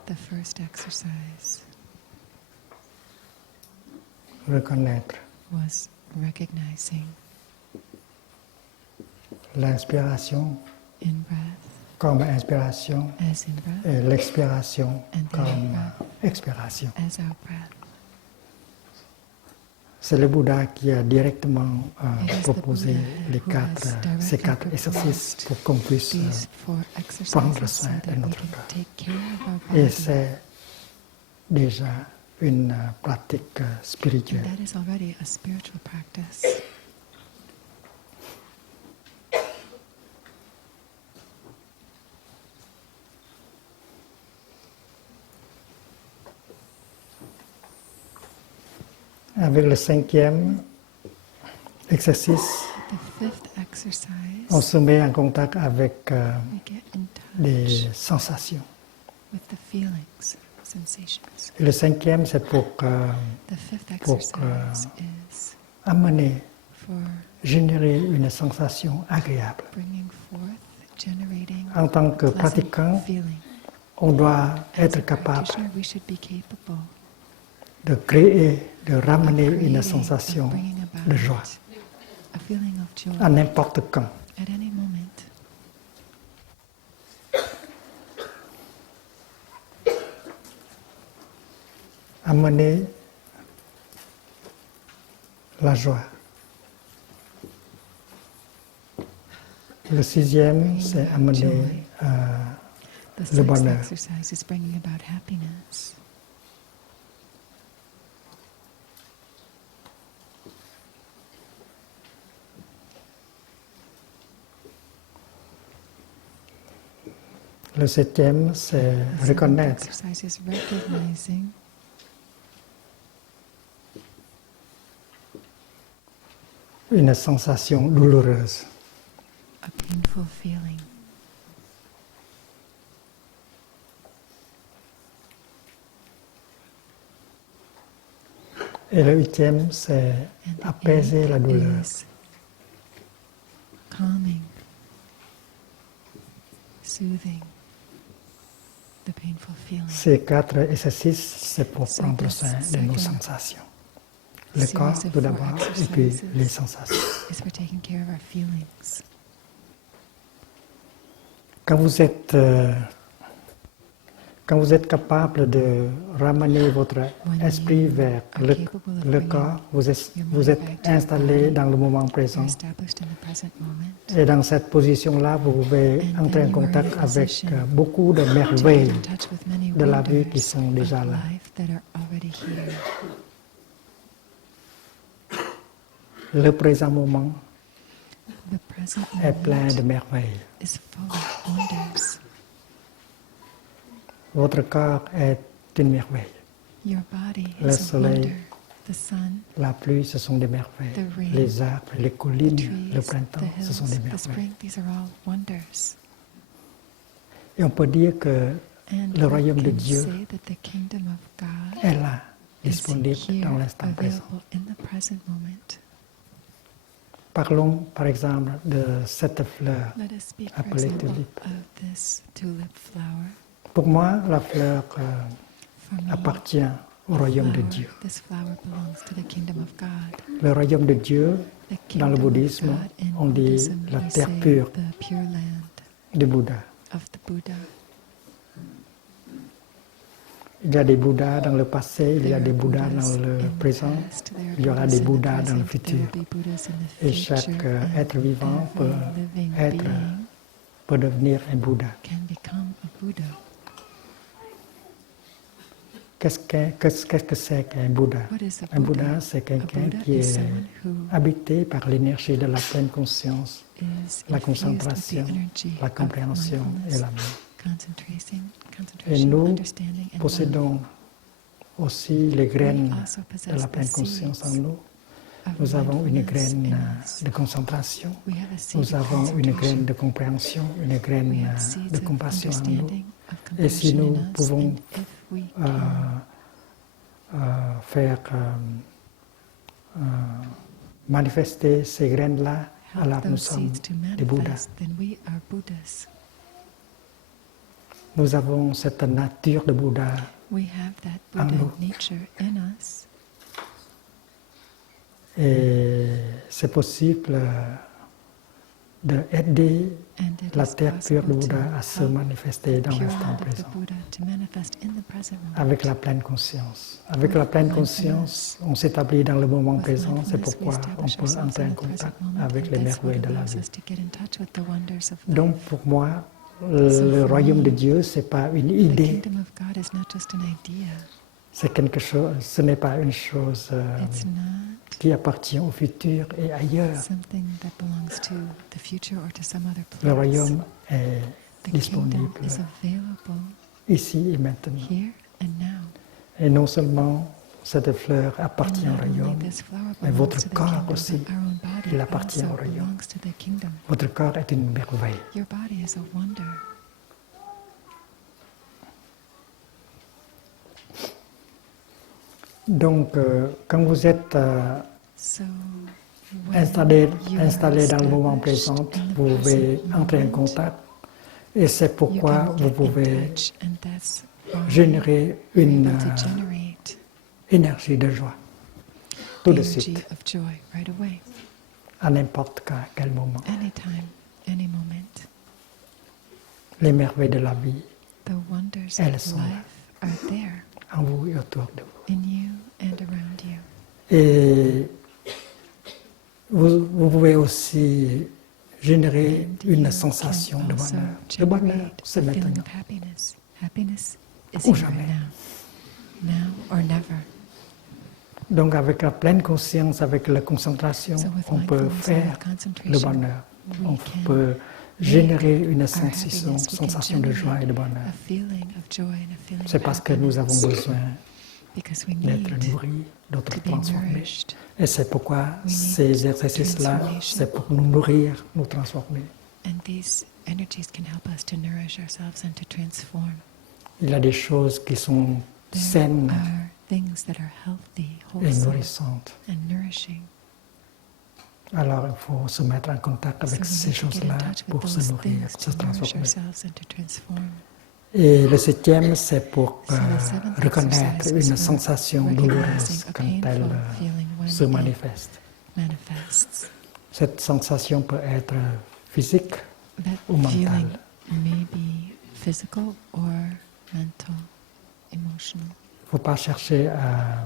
The first exercise Reconnaître was recognizing l'inspiration in-breath comme inspiration as in-breath et l'expiration and the comme out-breath expiration. as out-breath. C'est le Bouddha qui a directement It is the proposé Buddha who has ces directly quatre exercices proposed pour qu'on puisse these four prendre exercises so soin that de we notre can corps. take care of our Et body. c'est déjà une pratique And spirituelle. that is already a spiritual practice. Avec le cinquième exercice, The fifth exercise, on se met en contact avec we get in les touch sensations. with the feelings, sensations. Et le cinquième, c'est pour The fifth exercise is amener, for générer une sensation agréable. bringing forth, generating En tant que pleasant pratiquant, feeling. on doit As a être capable practitioner, we should be capable de créer, de ramener of une creating, sensation of bringing about de joie a feeling of joy à n'importe quand. at any moment. Amener la joie. Le sixième, c'est amener The le sixth bonheur. exercise is bringing about happiness. Le septième, c'est The seventh reconnaître exercise is recognizing une sensation douloureuse. a painful feeling. Et le huitième, c'est And the apaiser la eighth douleur. is calming, soothing the painful feeling. Ces quatre exercices, c'est pour So prendre this soin de nos second sensations. Le series corps of tout four d'abord, et puis exercises les sensations. is for taking care of our feelings. Quand vous êtes capable de ramener votre When esprit you vers are le capable of le bringing corps, vous êtes your mind back to your installé body, dans le moment présent. You're established in the present moment. Et dans cette position-là, vous pouvez And entrer en then you are in contact a avec position beaucoup de To get merveilles in touch with many de la vie qui wonders sont déjà of là. life that are already here. Le présent moment The present est plein de moment merveilles. is full of wonders. Votre corps est une merveille. Your body Le is a soleil, wonder. The sun, La pluie, ce sont des merveilles. the rain, Les arbres, les the collines, le trees, printemps, the ce sont hills, des the merveilles. spring, these are all wonders. Et on peut dire que And le we royaume de can Dieu say that the kingdom of God est là, is disponible here, dans l'instant présent. available in the present moment. Parlons par exemple de cette fleur. Let us speak, for Appelée example, tulipe. of this tulip flower. Pour moi, la fleur For me, appartient au royaume de flower. Dieu. This flower belongs to the kingdom of God. Le royaume de Dieu, The dans le kingdom of bouddhisme, God. In on dit Buddhism, la we terre say pure the pure land du Bouddha. of the Buddha. Il y a des Bouddhas dans le passé, il y a There des are Bouddhas Buddhas dans le in the présent, past, there are il y aura Buddhas des in the Bouddhas dans le present, there futur. will be Buddhas in the Et future, chaque and être vivant peut, every living être, being peut devenir un Bouddha. can become a Buddha. Qu'est-ce que c'est qu'un Bouddha? What is a Un Buddha? Bouddha, c'est A quelqu'un Buddha qui is est someone who habité par l'énergie de la pleine conscience, is la infused with the concentration, energy la of compréhension et mindfulness, l'amour. Et concentration, nous understanding, and love. possédons aussi les We graines also de possess la the pleine conscience en seeds nous. of Nous avons une mindfulness graine in us. de concentration, We have a seed nous of avons une graine concentration. de compréhension, une We graine have seeds de of compassion en nous. understanding, of Et si compassion nous in us, pouvons and if we can faire manifester ces graines-là, help alors nous those sommes seeds to des Bouddhas. manifest, then we are Buddhas. Nous avons cette nature de Bouddha. We have that En Buddha nous. nature in us. Et c'est possible d'aider And it la is terre pure possible de to Bouddha à se help manifester the dans pure l'instant land of the présent, Buddha to manifest in the present moment. avec la pleine conscience. Avec With la pleine mindfulness. conscience, on s'établit dans le moment With présent, c'est mindfulness, we pourquoi on establish peut ourselves entrer in en the present contact moment, avec and les that's what merveilles de la allows vie. us to get in touch with the wonders of Donc life. pour moi, So le for royaume de me, Dieu, ce n'est pas une The idée, kingdom of God is not just an idea. c'est quelque chose, ce n'est pas une chose It's not qui appartient au futur et ailleurs. something that belongs to the future or to some other Le place. royaume est The kingdom disponible is available ici et maintenant. here and now. Et non seulement cette fleur And appartient au not only royaume, this flower mais belongs votre to the corps kingdom, aussi, but our own body il appartient also au royaume. belongs to the kingdom. Votre corps est une merveille. Your body is a wonder. Donc, quand vous êtes So when installé you are dans le moment established présent, in the vous pouvez present entrer en moment, contact. Et c'est you pourquoi can vous get in pouvez touch, and that's why générer you're une able to generate énergie de joie tout de energy suite, of joy right away, à n'importe quel moment. anytime, any moment. Les merveilles de la vie The wonders Elles of sont là. life are there en vous et autour de vous. in you and around you. Et vous pouvez aussi générer And une you sensation can de also bonheur. Le bonheur, generate c'est a feeling maintenant. of happiness. Happiness is Ou here jamais. and now or never. Donc avec la pleine conscience, avec la concentration, So with on peut mindfulness and faire with le concentration, bonheur. we On can peut générer une our sensation, happiness, we can sensation de joie et de generate bonheur. a feeling of joy and a feeling C'est of parce que nous avons happiness, besoin because we d'être need nourris, d'être to be transformés. nourished. Et c'est pourquoi We need ces exercices-là, transformation. c'est pour nous nourrir, nous transformer. And these energies can help us to nourish ourselves and to transform. Il y a des choses qui sont There saines are things that are healthy, et wholesome, nourrissantes. and nourishing. Alors il faut se mettre en contact avec So we ces need to get in choses-là touch with pour se those nourrir, things se to nourish transformer. ourselves and to transform. Et le septième, c'est pour So the seventh reconnaître exercise is une for sensation recognizing douloureuse a quand painful elle feeling when se it manifeste. manifests. Cette sensation peut être physique That ou mentale. feeling may be physical or mental, emotional. Il ne faut pas chercher à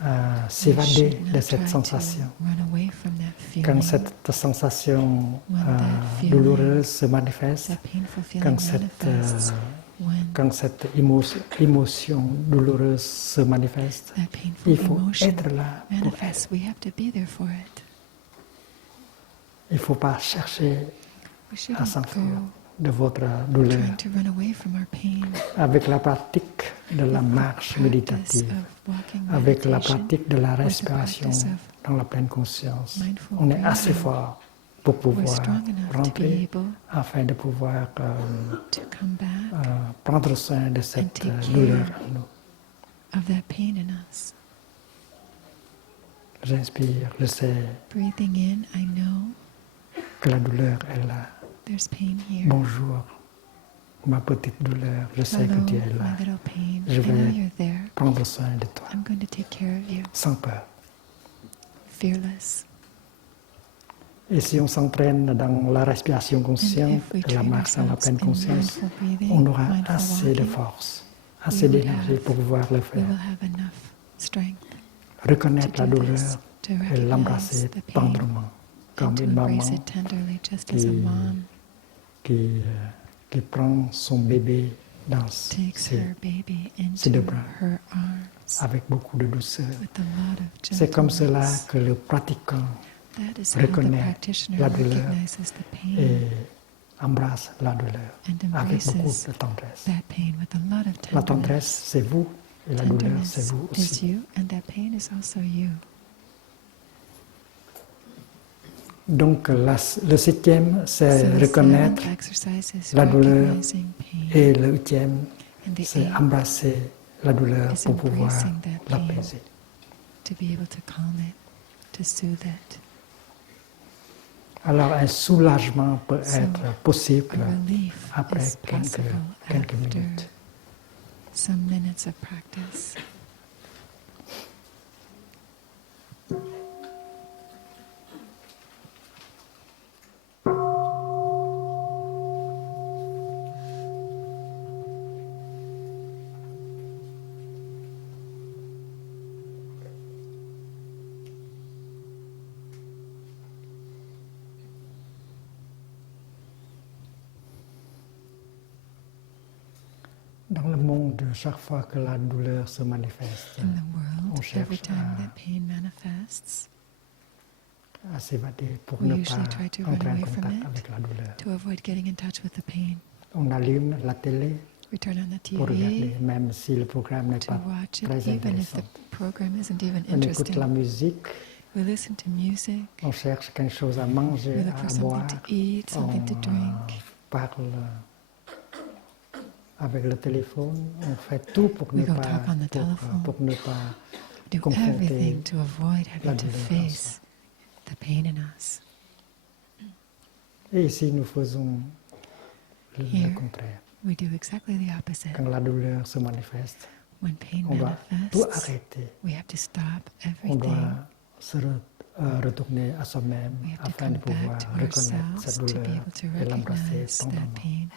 We s'évader should de not cette try sensation. to run away from that Quand feeling. cette sensation When that feeling, douloureuse se manifeste, that painful feeling quand cette, manifests, when quand cette émotion douloureuse se manifeste, that painful il faut emotion être là pour elle. manifests, we have to be there for it. Il ne faut pas chercher We à shouldn't s'enfuir go de votre douleur. trying to run away from our pain. Avec la pratique de la marche Practice méditative, of walking avec la meditation, pratique de la with the respiration practice of dans la pleine conscience, mindful on est assez breathing, fort pour we're pouvoir strong enough to be rentrer able afin de pouvoir to come back prendre soin de cette take care douleur en nous. of that pain in us. J'inspire, je sais Breathing in, I know que la douleur est là. there's pain here. Bonjour, ma petite douleur, je sais que Hello, tu es là. my little pain. Je I know vais you're there. prendre soin de toi, I'm going to take care of you. sans peur. Fearless. Et si on s'entraîne dans la respiration And consciente if we et la train marche dans la ourselves pleine in conscience, mindful breathing, on aura mindful assez de walking, force, assez d'énergie pour pouvoir le we faire. will have enough strength Reconnaître to la do this, douleur to et recognize l'embrasser the pain, tendrement, and comme to une embrace maman it tenderly, just as a mom qui prend son bébé dans takes her baby ses deux into bras her arms avec beaucoup de douceur. with a lot of C'est comme cela gentleness. que le pratiquant That is how the reconnaît practitioner la douleur recognizes the pain et embrasse la douleur and avec beaucoup embraces de tendresse. that pain with a lot of La tenderness. tendresse, c'est vous, et la douleur, c'est Tenderness vous is aussi. you, and that pain is also you. Donc, le septième, c'est So the reconnaître seventh exercise is la douleur, recognizing pain, et le huitième, and the c'est eighth embrasser la douleur is pour pouvoir embracing that pain. l'apaiser. to be able to calm it, to soothe it. Alors, un soulagement peut So, être possible A relief après is possible quelques after minutes. some minutes of practice. Dans le monde, chaque fois que la douleur se manifeste, In the on world, cherche every time that pain manifests, à s'évader pour we ne usually pas try to run entrer en away from contact it, avec la douleur. to avoid getting in touch with the pain. On allume la télé We turn on the pour regarder, TV même si le programme n'est to pas watch it, très even if the intéressant. program isn't even On écoute la interesting. musique, We listen to music, on cherche quelque chose à we manger, look for à something boire, to eat, something to on drink. parle avec le téléphone, on fait tout pour We ne go pas, talk on the telephone. pour ne pas Do confronter everything to avoid la having to douleur en face the pain in us. Et ici, nous faisons le Here, contraire. we do exactly the opposite. Quand la douleur se manifeste, When pain on doit tout manifests, arrêter. we have to stop On doit everything. se retourner à soi-même We have to afin de come pouvoir back to reconnaître cette ourselves to be douleur able to et l'embrasser recognize that tendrement. pain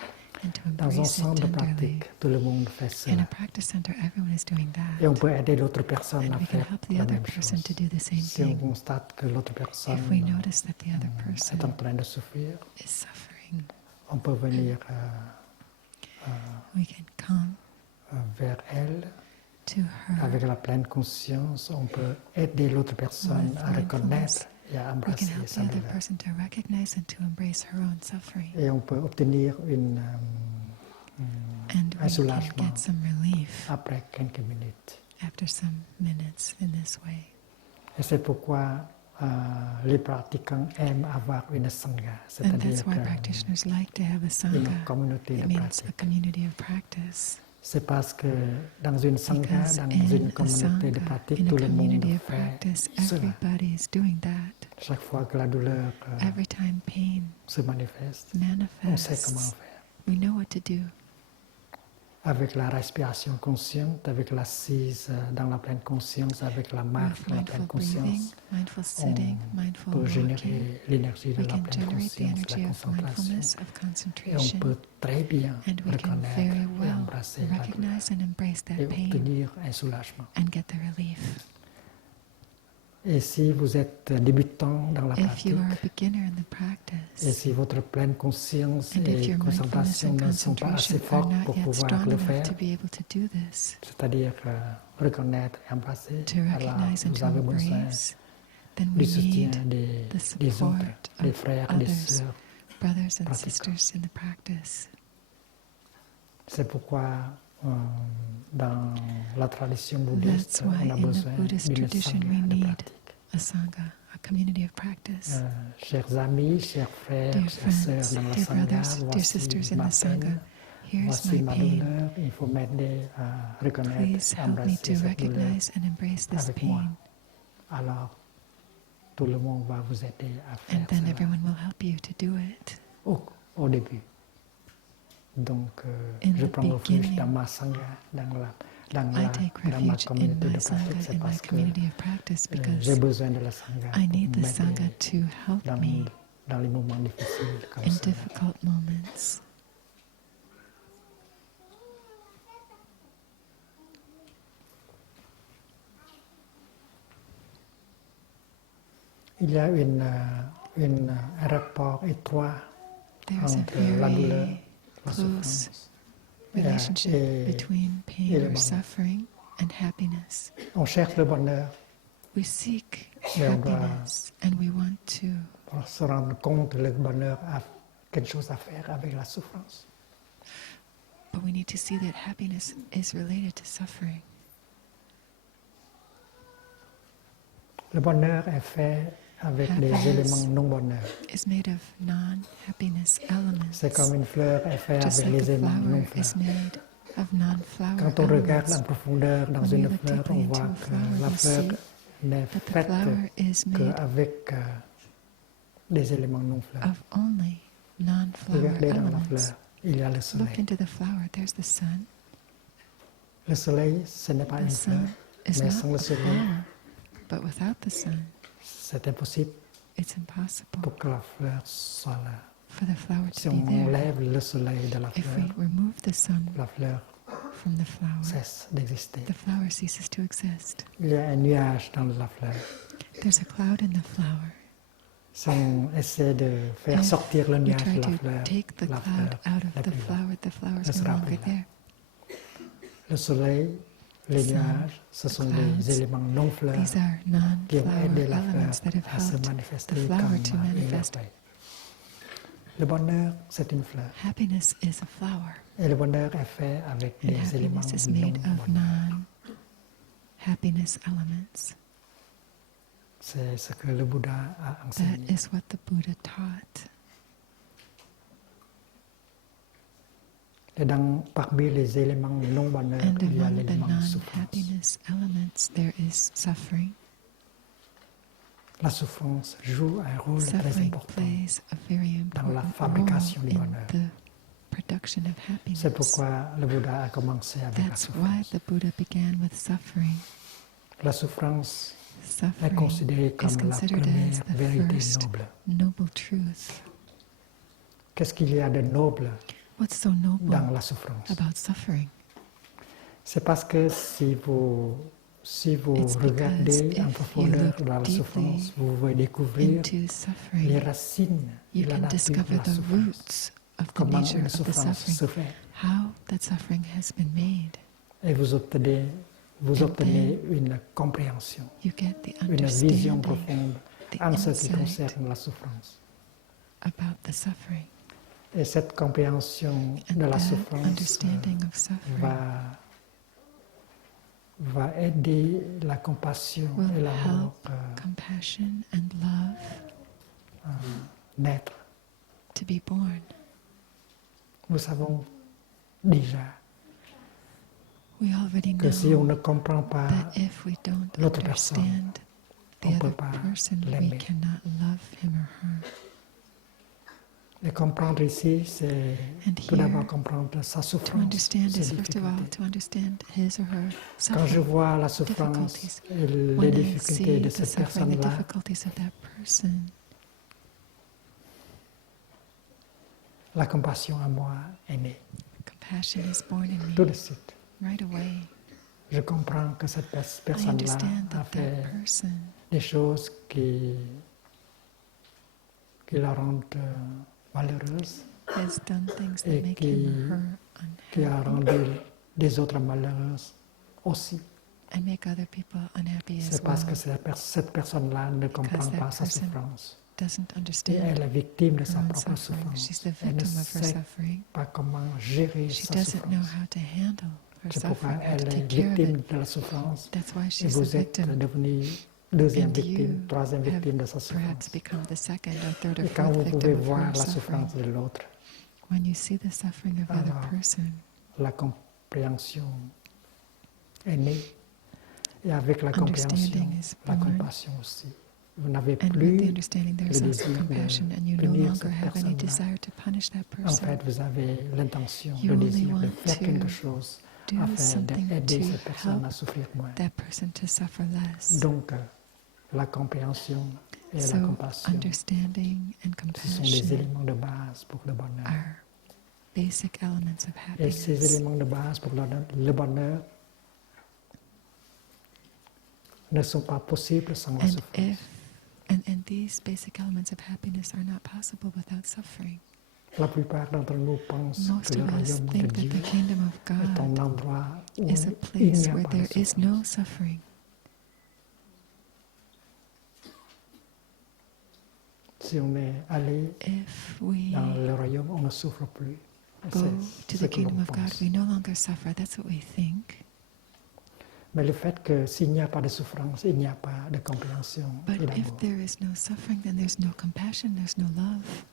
and to Dans un embrace it centre de tenderly. pratique, tout le monde fait In a cela. practice center, everyone is doing Et on that. peut aider l'autre personne And à we can faire help the la other même person chose. to do the same Si on thing. constate que l'autre personne If we notice that the other person est en train de souffrir, is suffering, on peut venir we can come vers elle to her. avec la pleine conscience. On peut aider l'autre personne With à reconnaître et à We can embrasser help the sa other douleur. person to recognize and to embrace her own suffering. Et on peut obtenir And un we can soulagement get some relief après quelques minutes. after some minutes in this way. Et c'est pourquoi les pratiquants aiment avoir une sangha, And c'est-à-dire that's why practitioners like to have a une sangha. communauté It de means a pratique. community of practice. C'est parce que dans une sangha, Because dans in une a communauté de sangha, pratique, in a tout le monde community of fait practice, cela. everybody is doing that. Chaque fois que la douleur Every time pain se manifeste, on sait comment manifests, faire. we know what to do. Avec la respiration consciente, avec l'assise dans la pleine conscience, avec la marche With dans la pleine mindful breathing, conscience, mindful sitting, mindful peut walking, générer l'énergie de we la can pleine generate the conscience, energy la of concentration. mindfulness, of Et on concentration, peut très bien and we can reconnaître very et well embrasser la douleur recognize and embrace et that pain obtenir un soulagement. and get the relief. Et si vous êtes débutant dans la If pratique, you are a beginner in the et practice, si votre pleine conscience and if et your mindfulness concentration and ne sont pas assez concentration are fortes pour not yet pouvoir strong le enough faire, to be able to do this, c'est-à-dire reconnaître et embrasser, to alors recognize and vous to avez besoin embrace, then du we soutien need des autres, support des of frères, des others, sœurs. brothers and pratiquants. sisters in the practice. C'est pourquoi dans la tradition bouddhiste, That's why on a in the besoin Buddhist d'une tradition we sangha de need pratique. a sangha, a community of practice. Chers amis, chers frères, Dear chères sœurs friends, dans la dear sangha, brothers, dear voici sisters in ma the sangha, peine, here's voici my ma pain. douleur, il faut m'aider à reconnaître Please et help me embrasser to cette douleur recognize and embrace this avec moi. pain. Alors, tout le monde va vous aider à faire And then cela everyone will help you to do it au début. Donc, In je the prends refuge beginning, dans ma sangha, dans I take ma refuge in communauté my de pratique. Sangha, C'est in my parce que community of practice, j'ai because besoin de la Sangha I pour need the Sangha m'aider to help me dans les moments difficiles comme in ça. difficult moments. Il y a un rapport étroit There's a entre la douleur, very la close souffrance relationship et between et pain le or bonheur. suffering and happiness. On cherche le bonheur We seek Mais on doit- happiness and we want to pour se rendre compte que le bonheur a quelque chose à faire avec la souffrance. but we need to see that happiness is related to suffering. Le bonheur est fait avec des Happiness éléments non-bonheur. is made of non-happiness elements. C'est comme une fleur est faite Just avec like les a éléments flower is non-fleurs. made of non-flower Quand on regarde en elements. profondeur dans When we une look fleur, deeply on into voit a que flower, la we fleur see n'est that the faite flower is made qu'avec des éléments non-fleurs. of only non-flower Regardez dans la elements. fleur, il y a le Look soleil. into the flower, there's the sun. Le soleil, ce n'est pas The une fleur, sun is mais not sans le a soleil, flower, but without the sun, c'est impossible it's impossible pour que la fleur soit là. for the flower Si to be on there. enlève le soleil de la If fleur, we remove the sun la fleur from the flower, cesse d'exister. the flower ceases to exist. Il y a un nuage dans la fleur. There's a cloud in the flower. Si on essaie de faire If sortir le we nuage try de la to fleur, take the la cloud fleur out n'est of the plus là. flower Ne is no sera longer plus là. there. Le soleil, les Sun, nuages, ce the sont clouds, des éléments non-fleurs These are qui ont aidé non-flower la fleur elements that have à se helped manifester the comme flower to une manifest. merveille. Le bonheur, c'est une fleur. Happiness is a flower, Et le bonheur est fait avec and des éléments happiness is made of non-bonheur. non-happiness elements. C'est ce que le Bouddha a That enseigné. is what the Buddha taught. Et parmi les éléments non-bonheur, And il y a among the l'élément souffrance. non-happiness elements, there is suffering. La souffrance joue un rôle très Suffering important. plays a very dans la important fabrication role du in bonheur. the production of C'est happiness. pourquoi le Bouddha a commencé avec la That's why souffrance. the Buddha began with suffering. La souffrance est Suffering considérée is comme la considered as première the vérité first noble. noble truth. Qu'est-ce qu'il y a de noble What's so noble dans la souffrance? about suffering? C'est parce que si vous It's regardez because en if profondeur you look dans la deeply souffrance, vous pouvez découvrir into les suffering, racines you de la can nature de discover la the souffrance. roots of the Comment nature une of the souffrance suffering, se fait. how that suffering has been made. Et vous obtenez une compréhension, You get the une vision understanding profonde the en ce qui insight concerne la souffrance. about the suffering. Et cette compréhension And de la that souffrance understanding of suffering va aider la compassion will et l'amour compassion and love naître. to be born. Nous savons déjà We already que si on know ne comprend pas that if we don't l'autre personne, understand the on peut other pas person, we l'aimer. cannot love him or her. Et comprendre ici, c'est And tout d'abord here, comprendre sa to souffrance, understand ses is first of all difficultés. to understand his or her Quand je suffering. vois la souffrance difficulties. et les When I difficultés see de the cette suffering, the personne-là, difficulties of that person, la compassion à moi est née compassion is born in tout me de suite. right away. Je comprends que cette I personne-là understand a that fait that person des choses qui la rendent malheureuse, has done things Et that make him or qui her a unhappy rendu les autres malheureuses aussi. and make other people unhappy as C'est parce que well. cette personne-là ne comprend that pas sa person souffrance. Doesn't Et understand elle est victime de her sa own propre suffering. souffrance. She's the Elle ne victim of her sait suffering. pas comment gérer She sa doesn't know souffrance. how to handle her C'est pourquoi suffering, how to elle est take care of victime it. de la souffrance. That's why Et she's a vous êtes victim. devenu deuxième And victime, you troisième have victime de sa perhaps souffrance. become the second or third or Et quand fourth vous pouvez victim of voir her la suffering. souffrance de l'autre, When you see the suffering of other Alors, person, la compréhension est née. Et avec la compréhension, understanding is la born. compassion aussi. vous n'avez And with the plus understanding there le is also désir de compassion, and you no punir longer cette have any personne-là. desire to punish that En person. fait, vous avez l'intention, You le only désir de want faire to quelque chose do afin something d'aider to cette personne help à souffrir moins. that person to suffer less. Donc, la compréhension et la So compassion, understanding and ce sont les compassion éléments de base pour le bonheur. are basic elements of Et ces happiness. éléments de base pour le bonheur ne sont pas possibles sans la souffrance. And these basic elements of happiness are not possible without suffering. La plupart d'entre nous pensent Most que le of us royaume de think that Dieu the kingdom of est un God endroit où is a il place n'y a where pas de there is no souffrance. suffering. Si on est allé If we dans le royaume, on ne souffre plus. go C'est to ce the que l'on kingdom of God, pense. we no longer suffer. That's what we think. Mais le fait que s'il n'y a pas de souffrance, il n'y a pas de compréhension et But if d'amour. there is no suffering, then there's no compassion, there's no love.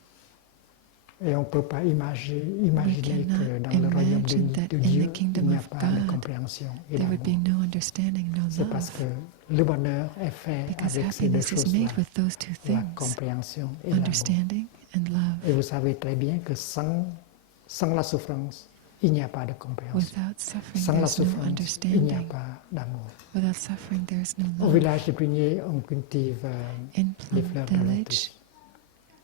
Et on ne peut pas imaginer cannot que dans le royaume imagine that de in Dieu, the kingdom il n'y a of pas de God, compréhension et There would be d'amour. no understanding, no C'est parce love. que le bonheur est fait Because avec ces deux happiness is choses-là, made with those two la things, compréhension et l'amour. understanding and love. Et vous savez très bien que sans la souffrance, il n'y a pas de compréhension. Without suffering, Sans la there's no souffrance, il n'y a understanding. pas d'amour. Without suffering, there's no Au love. village de Pugnier, on cultive In les Plum fleurs de Village, lotus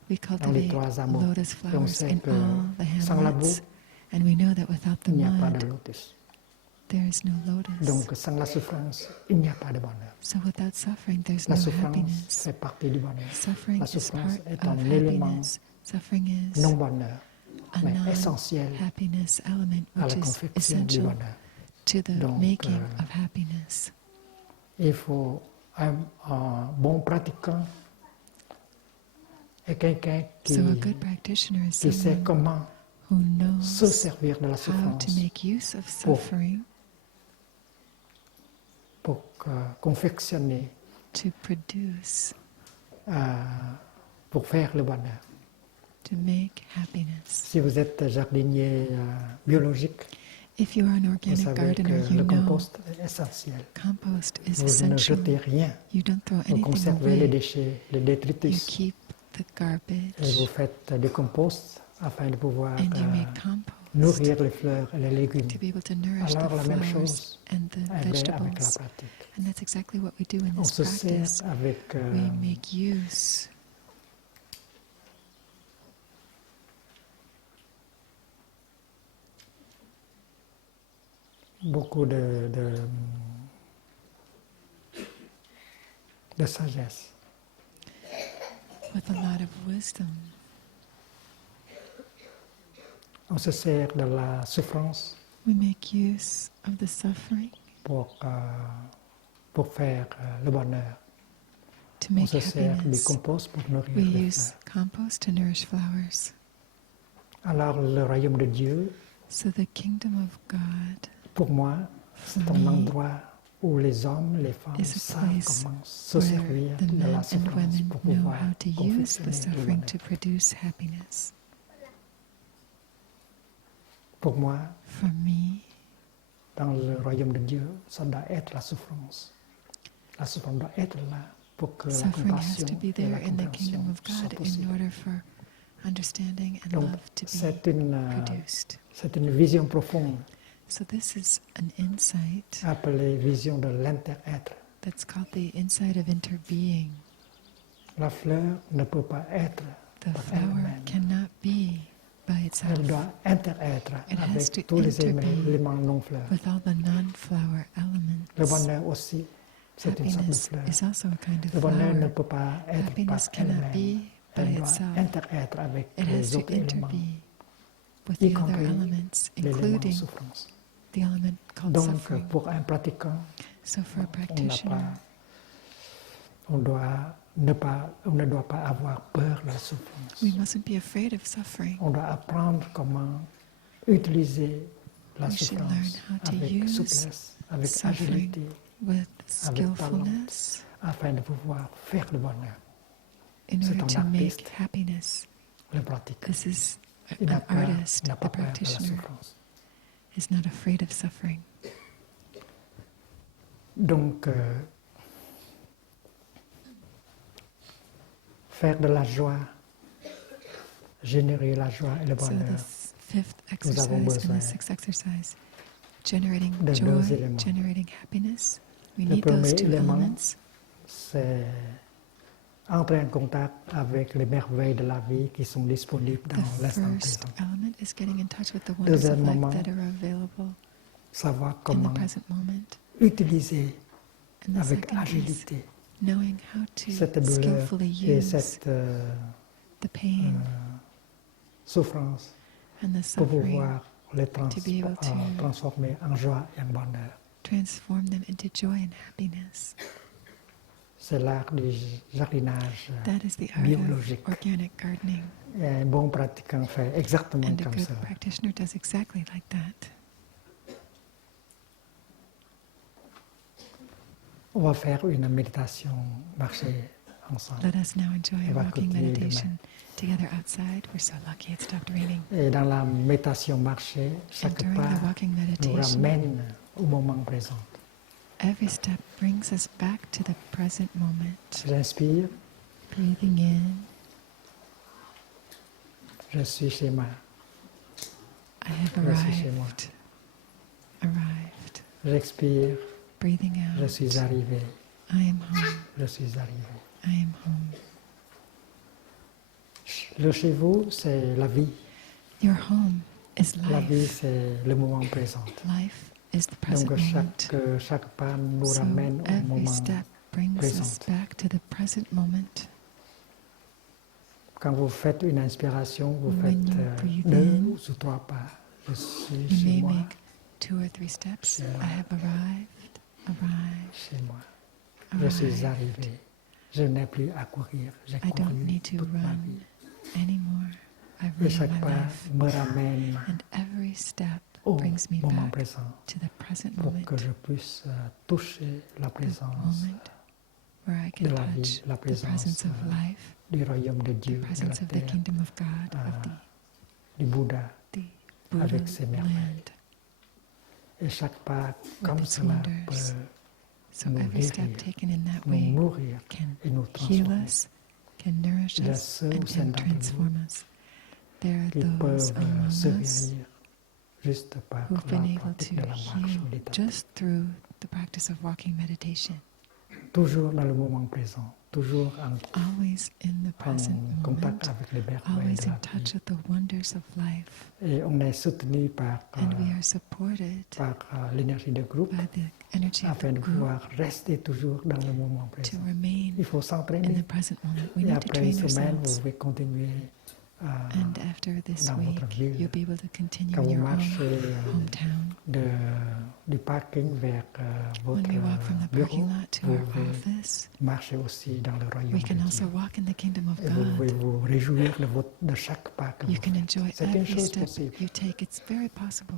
we dans les cultivate trois hameaux. lotus Et on flowers sait in que all the sans la hamlets, boue, and we know that without the il n'y a pas de mud, lotus. there is no lotus. Donc sans la souffrance, il n'y a pas de bonheur. So without suffering, there's La no souffrance happiness. fait partie du bonheur. Suffering La is souffrance part est of un élément happiness. Suffering is non-bonheur, a mais essentiel non-happiness element, à la which is confection du essential bonheur. to the Donc, making of happiness. Il faut un bon pratiquant et quelqu'un So a good practitioner is qui sait someone comment who se knows servir de la how to souffrance make use of suffering pour confectionner, to produce, pour faire le bonheur. to make happiness. Si vous êtes jardinier biologique, If you are an vous organic savez que gardener, you le know compost est essentiel. compost is Vous ne essential. jetez rien, You don't throw vous anything conservez les away. déchets, les You détritus, keep the et garbage vous faites des composts afin de pouvoir and you make compost nourrir les fleurs et les légumes. to be able to nourish the Alors la même flowers chose and the avec la vegetables. pratique. And that's exactly what we do in On this se practice. sert avec We make use beaucoup de sagesse. with a lot of wisdom. On se sert de la souffrance We make use of the suffering pour faire le bonheur. to On make se sert du happiness. compost pour nourrir We les use fleurs. compost to nourish flowers. Alors le royaume de Dieu, So the kingdom of God, pour moi, c'est for un me, endroit où les hommes, les femmes is a savent place comment se where servir the de men la and souffrance women pour know pouvoir how to use the confectionner le suffering bonheur. to produce happiness. Pour moi, For me, dans le royaume de Dieu, ça doit être la souffrance. La souffrance doit être là pour que la suffering has compassion to be et there la in the kingdom compréhension of soient God in possibles. order for understanding and Donc, love to be produced. c'est une vision profonde So this is an insight appelée vision de l'inter-être. that's called the insight of interbeing. La fleur ne peut pas être The par flower elle-même. cannot be by itself Elle doit inter-être It has to avec tous les interbe éléments non-fleurs. with all the non-flower elements. Le bonheur aussi, c'est une sorte de Happiness fleur. is also a kind of Le bonheur ne flower. peut pas être par Happiness cannot elle-même. be by Elle doit itself. inter-être avec It has les to autres éléments, interbe with y the other compris elements, l'élément including souffrance. the element called Donc, suffering. pour un pratiquant, So for a on n'a practitioner, pas, on ne doit pas avoir peur de la souffrance. we mustn't be afraid of suffering. On doit apprendre comment utiliser la We should souffrance learn how to avec use souplesse, avec suffering agilité, with avec talent, skillfulness afin de pouvoir faire le bonheur. in C'est order un to make artiste. Le Le pratiquant. This is Il n'a an pas, artist, il n'a pas the peur de la practitioner souffrance. is not afraid of suffering. Donc, faire de la joie, générer la joie et le So bonheur. this fifth Nous avons exercise and besoin the sixth exercise, generating de deux joy, éléments. generating happiness. We Le need those premier two élément, elements. c'est entrer en contact avec les merveilles de la vie qui sont disponibles dans The l'instant first présent. element is getting in touch with the wonders of Deuxième life moment, that are available savoir in the comment present moment. utiliser And the avec second is agilité knowing how to cette douleur skillfully et use cette the pain souffrance and the pour suffering, pouvoir les to be able to transformer en joie et en bonheur. transform them into joy and happiness. C'est l'art du jardinage That is the art biologique. of organic gardening. Et un bon pratiquant fait exactement And a comme good ça. practitioner does exactly like that. On va faire une méditation marcher ensemble. Let us now enjoy On a va walking continuer meditation together outside. We're so lucky it stopped raining. Et dans la méditation marcher, And chaque during pas the walking nous meditation, ramène au moment présent. every step brings us back to the present moment. J'inspire, Breathing in, je suis chez moi. I have Je suis chez moi. arrived. J'expire, Breathing je out, suis arrivé. I am home. Je suis arrivé. I am home. Le chez vous, c'est la vie. Your home is La vie, life. c'est le moment présent. Life is the present Donc moment. chaque pas nous So ramène au every moment. step brings us présent. back to the present moment. Quand vous faites une inspiration, vous When faites you breathe deux in, ou trois pas. Je suis You chez may moi, make 2 or 3 steps. Chez moi. I have arrived. chez moi. Je suis Arrived. arrivé. Je n'ai plus à courir. J'ai I don't couru need to toute ma run vie. anymore. I've Et run chaque my pas life. me ramène And every step au brings me moment back présent to the present pour moment. que je puisse toucher la The présence moment where I de can la vie, touch la the présence presence of life, du royaume de the Dieu, de la presence of the terre, kingdom of God, of du Bouddha. the Buddha avec ses merveilles. land. Et chaque pas With comme its cela wonders. peut So nous every step guérir, taken in that nous way nourrir can et nous heal transformer. us, can nourish Il y a us, ceux au and sein can d'entre nous transform us. There are qui those peuvent among se us guérir juste par who've la been able pratique to de la marche heal méditative. just through the practice of walking meditation, Toujours dans le moment présent, toujours always in the present en contact moment, avec les merveilles always de la in touch vie. with the wonders of life. Et on est soutenu par And we are supported l'énergie de groupe by the energy of afin the de group pouvoir rester toujours dans le moment to présent. remain Il faut in s'entraîner. the present moment. We Et need to après une train semaine, vous ourselves. pouvez continuer And after this dans week, votre ville. you'll be able to continue Quand in vous your marchez own hometown. du parking vers votre When we walk from the bureau, parking lot to vous our pouvez office, marcher aussi dans le royaume we de can Dieu. also walk in the kingdom of Et vous pouvez God. vous réjouir de chaque pas que You vous can faites. enjoy C'est une every chose step possible. you take. It's very possible.